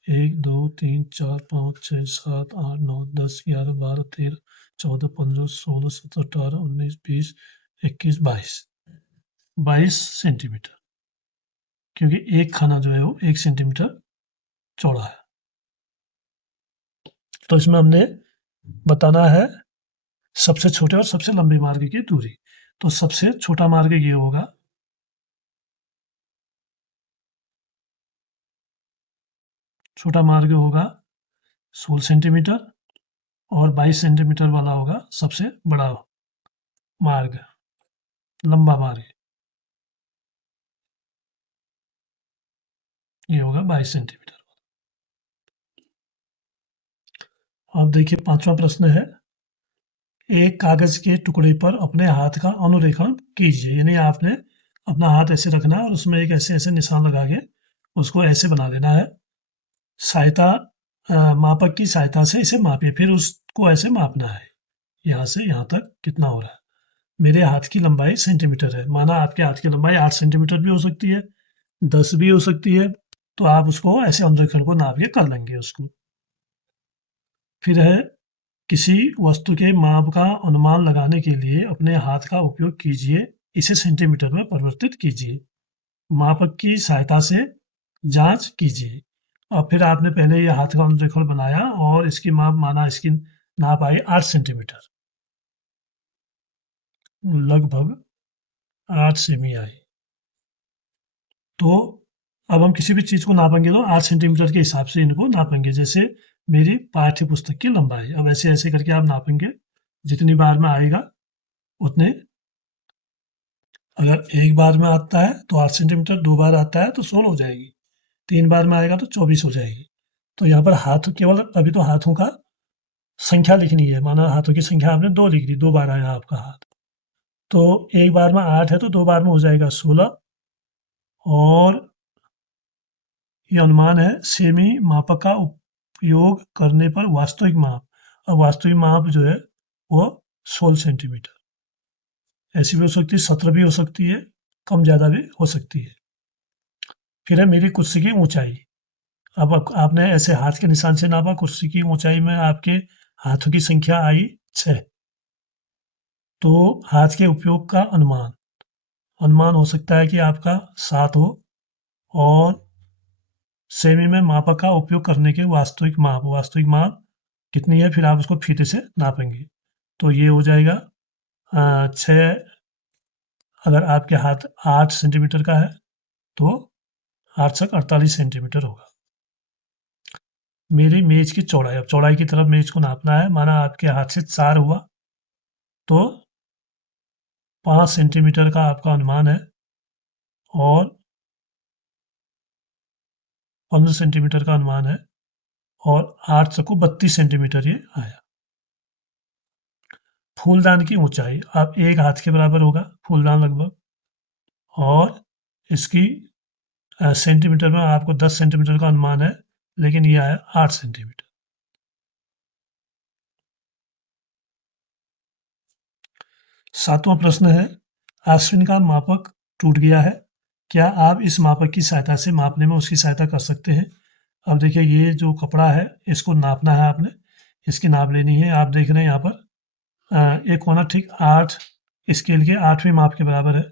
1 2 3 4 5 6 7 8 9 10 11 12 13 14 15 16 17 18 19 20 21 22 सेंटीमीटर, क्योंकि एक खाना जो है वो 1 सेंटीमीटर चौड़ा है। तो इसमें हमने बताना है सबसे छोटे और सबसे लंबे मार्ग की दूरी। तो सबसे छोटा मार्ग ये होगा, छोटा मार्ग होगा 16 सेंटीमीटर और 22 सेंटीमीटर वाला होगा सबसे बड़ा मार्ग, लंबा मार्ग, ये होगा 22 सेंटीमीटर। अब देखिए 5वां प्रश्न है, एक कागज के टुकड़े पर अपने हाथ का अनुरेखण कीजिए। यानी आपने अपना हाथ ऐसे रखना है और उसमें एक ऐसे ऐसे निशान लगा के उसको ऐसे बना देना है। सहायता मापक की सहायता से इसे मापिए, फिर उसको ऐसे मापना है यहाँ से यहाँ तक कितना हो रहा है। मेरे हाथ की लंबाई सेंटीमीटर है, माना आपके हाथ की लंबाई 8 सेंटीमीटर भी हो सकती है, 10 भी हो सकती है। तो आप उसको ऐसे अनुरेखण को नाप के कर लेंगे उसको। फिर है, किसी वस्तु के माप का अनुमान लगाने के लिए अपने हाथ का उपयोग कीजिए, इसे सेंटीमीटर में परिवर्तित कीजिए। मापक की सहायता से जांच कीजिए। और फिर आपने पहले ये हाथ का अनुरेखण बनाया और इसकी माप माना, इसकी नाप आई 8 सेंटीमीटर, लगभग 8 सेमी आई। तो अब हम किसी भी चीज़ को नापेंगे तो 8 सेंटीमीटर के हिसाब से इनको नापेंगे। जैसे मेरी पाठ्य पुस्तक की लंबाई, अब ऐसे ऐसे करके आप नापेंगे, जितनी बार में आएगा उतने। अगर एक बार में आता है तो 8 सेंटीमीटर, 2 बार आता है तो 16 हो जाएगी, 3 बार में आएगा तो 24 हो जाएगी। तो यहाँ पर हाथ केवल अभी तो हाथों का संख्या लिखनी है, माना हाथों की संख्या आपने 2 लिख दी, 2 बार आया आपका हाथ। तो एक बार में 8 है तो 2 बार में हो जाएगा 16, और ये अनुमान है सेमी मापक का उपयोग करने पर वास्तविक माप। अब वास्तविक माप जो है वो 16 सेंटीमीटर। ऐसी भी हो सकती है, 17 भी हो सकती है, कम ज़्यादा भी हो सकती है। फिर है मेरी कुर्सी की ऊंचाई। अब आपने ऐसे हाथ के निशान से नापा, कुर्सी की ऊंचाई में आपके हाथों की संख्या आई 6। तो हाथ के उपयोग का अनुमान, अनुमान हो सकता है कि आपका 7 हो, और सेमी में मापक का उपयोग करने के वास्तविक माप, वास्तविक माप कितनी है, फिर आप उसको फीते से नापेंगे। तो ये हो जाएगा 6, अगर आपके हाथ 8 सेंटीमीटर का है तो 8 से 48 सेंटीमीटर होगा। मेरी मेज की चौड़ाई, अब चौड़ाई की तरफ मेज को नापना है, माना आपके हाथ से 4 हुआ तो 5 सेंटीमीटर का आपका अनुमान है, और 15 सेंटीमीटर का अनुमान है, और 8 चक्कू 32 सेंटीमीटर ये आया। फूलदान की ऊंचाई, अब एक हाथ के बराबर होगा फूलदान लगभग, और इसकी सेंटीमीटर में आपको 10 सेंटीमीटर का अनुमान है, लेकिन ये आया 8 सेंटीमीटर। 7वां प्रश्न है, अश्विन का मापक टूट गया है, क्या आप इस मापक की सहायता से मापने में उसकी सहायता कर सकते हैं? अब देखिए, ये जो कपड़ा है इसको नापना है आपने, इसकी नाप लेनी है। आप देख रहे हैं यहाँ पर एक कोना ठीक 8 स्केल के 8वें माप के बराबर है,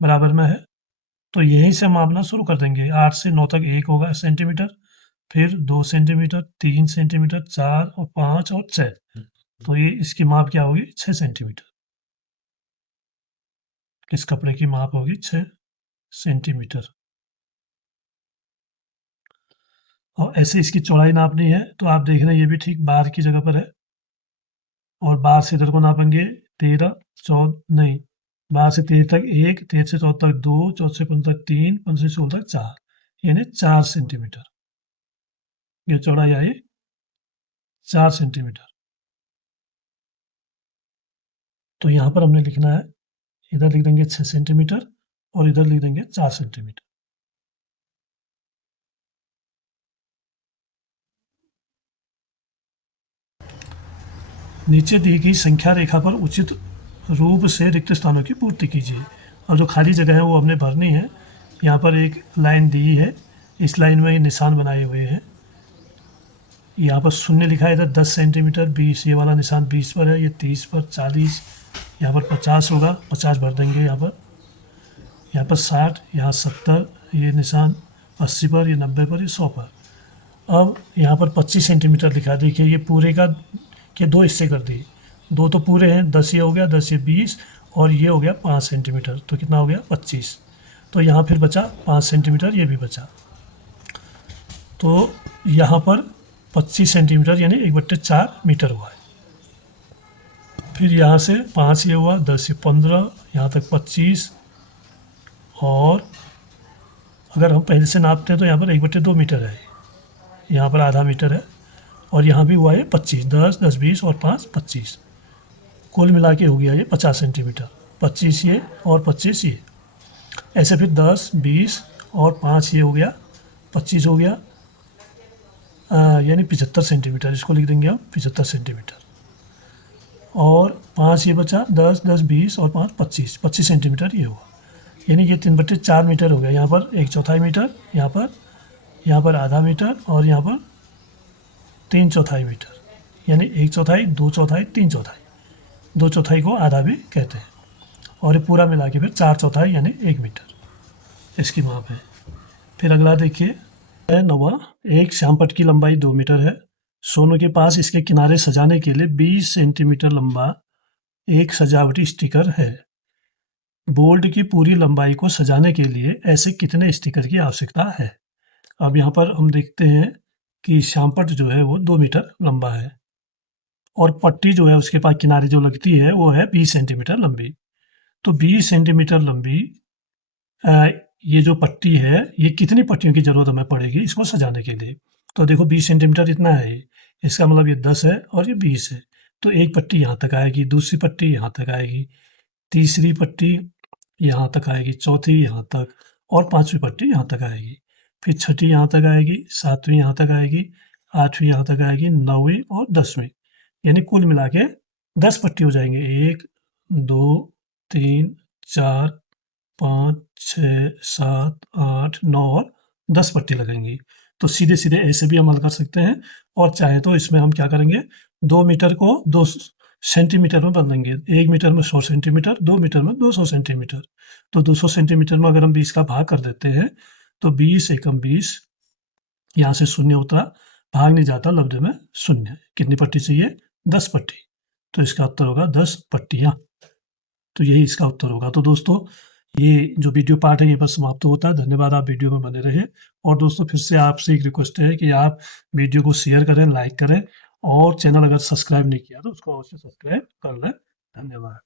बराबर में है। तो यहीं से मापना शुरू कर देंगे। 8 से 9 तक 1 होगा सेंटीमीटर, फिर 2 सेंटीमीटर, 3 सेंटीमीटर, 4 और 5 और 6। तो ये इसकी माप क्या होगी? 6 सेंटीमीटर। इस कपड़े की माप होगी 6 सेंटीमीटर। और ऐसे इसकी चौड़ाई नापनी है, तो आप देख रहे हैं ये भी ठीक बार की जगह पर है, और बार से इधर को नापेंगे 13, 14 नहीं, बार से 13 तक 1, 13 से 14 तक 2, 14 से 15 तक 3, 15 से 16 तक 4, यानी 4 सेंटीमीटर ये चौड़ाई आई, 4 सेंटीमीटर। तो यहाँ पर हमने लिखना है, इधर लिख देंगे 6 सेंटीमीटर और इधर लिख देंगे 4 सेंटीमीटर। नीचे दी गई संख्या रेखा पर उचित रूप से रिक्त स्थानों की पूर्ति कीजिए। और जो खाली जगह है वो हमने भरनी है। यहाँ पर एक लाइन दी है, इस लाइन में ये निशान बनाए हुए हैं। यहाँ पर शून्य लिखा है, इधर 10 सेंटीमीटर, 20, ये वाला निशान 20 पर है, ये 30 पर, 40, यहाँ पर 50 होगा, 50 भर देंगे यहाँ पर 60, यहाँ 70, ये निशान 80 पर, ये 90 पर, ये 100 पर। अब यहाँ पर 25 सेंटीमीटर लिखा है। देखिए, ये पूरे का के 2 हिस्से कर दिए, 2 तो पूरे हैं, 10 ये हो गया, 10 ये 20, और ये हो गया 5 सेंटीमीटर, तो कितना हो गया? 25। तो यहाँ फिर बचा 5 सेंटीमीटर, ये भी बचा। तो यहाँ पर 25 सेंटीमीटर यानी 1/4 मीटर हुआ है। फिर यहाँ से 5 ये हुआ, 10 ये 15, यहाँ तक 25, और अगर हम पहले से नापते हैं तो यहाँ पर 1/2 मीटर है, यहाँ पर आधा मीटर है, और यहाँ भी हुआ है 25, 10, 10, 20 और 5, 25, कुल मिला के हो गया ये 50 सेंटीमीटर। 25 ये और 25 ये, ऐसे फिर 10, 20 और 5 ये हो गया, 25 हो गया, यानी 75 सेंटीमीटर। इसको लिख देंगे हम 75 सेंटीमीटर। और 5 ये बचा, 10, 10, 20 और 5, 25, 25 सेंटीमीटर ये हुआ, यानी ये 3/4 मीटर हो गया। यहाँ पर 1/4 मीटर, यहाँ पर आधा मीटर, और यहाँ पर 3/4 मीटर, यानी 1/4, 2/4, 3/4, 2/4 को आधा भी कहते हैं। और ये पूरा मिला के फिर 4/4 यानी 1 मीटर इसकी माप है। फिर अगला देखिए, 9वां, एक श्यामपट्ट की लंबाई 2 मीटर है। सोनू के पास इसके किनारे सजाने के लिए 20 सेंटीमीटर लंबा एक सजावटी स्टिकर है। बोर्ड की पूरी लंबाई को सजाने के लिए ऐसे कितने स्टिकर की आवश्यकता है? अब यहाँ पर हम देखते हैं कि श्यामपट्ट जो है वो 2 मीटर लंबा है और पट्टी जो है उसके पास किनारे जो लगती है वो है 20 सेंटीमीटर लंबी। तो 20 सेंटीमीटर लंबी अ, ये जो पट्टी है, ये कितनी पट्टियों की ज़रूरत हमें पड़ेगी इसको सजाने के लिए? तो देखो 20 सेंटीमीटर इतना है ये, इसका मतलब ये 10 है और ये 20 है। तो एक पट्टी यहाँ तक आएगी, दूसरी पट्टी यहाँ तक आएगी, तीसरी पट्टी यहाँ तक आएगी, चौथी यहाँ तक और पाँचवीं पट्टी यहाँ तक आएगी। फिर छठी यहाँ तक आएगी, सातवीं यहाँ तक आएगी, आठवीं यहाँ तक आएगी, 9वीं और 10वीं। यानी कुल मिला के 10 पट्टी हो जाएंगे। 1, 2, 3, 4, 5, 6, 7, 8, 9 और 10 पट्टी लगेंगी। तो सीधे-सीधे ऐसे भी हम हल कर सकते हैं और चाहे तो इसमें हम क्या करेंगे, 2 मीटर को 2 सेंटीमीटर में बदलेंगे। 1 मीटर में 100 सेंटीमीटर, 2 मीटर में 200 सेंटीमीटर। तो 200 सेंटीमीटर में अगर हम 20 का भाग कर देते हैं, तो 20 एकम 20, यहाँ से शून्य उतरा, भाग नहीं जाता, लब्ध में शून्य। कितनी पट्टी चाहिए? 10 पट्टी। तो इसका उत्तर होगा 10 पट्टियाँ। तो यही इसका उत्तर होगा। तो दोस्तों, ये जो वीडियो पार्ट है ये बस समाप्त होता है। धन्यवाद, आप वीडियो में बने रहे। और दोस्तों फिर से आपसे एक रिक्वेस्ट है कि आप वीडियो को शेयर करें, लाइक करें और चैनल अगर सब्सक्राइब नहीं किया तो उसको अवश्य सब्सक्राइब कर लें। धन्यवाद।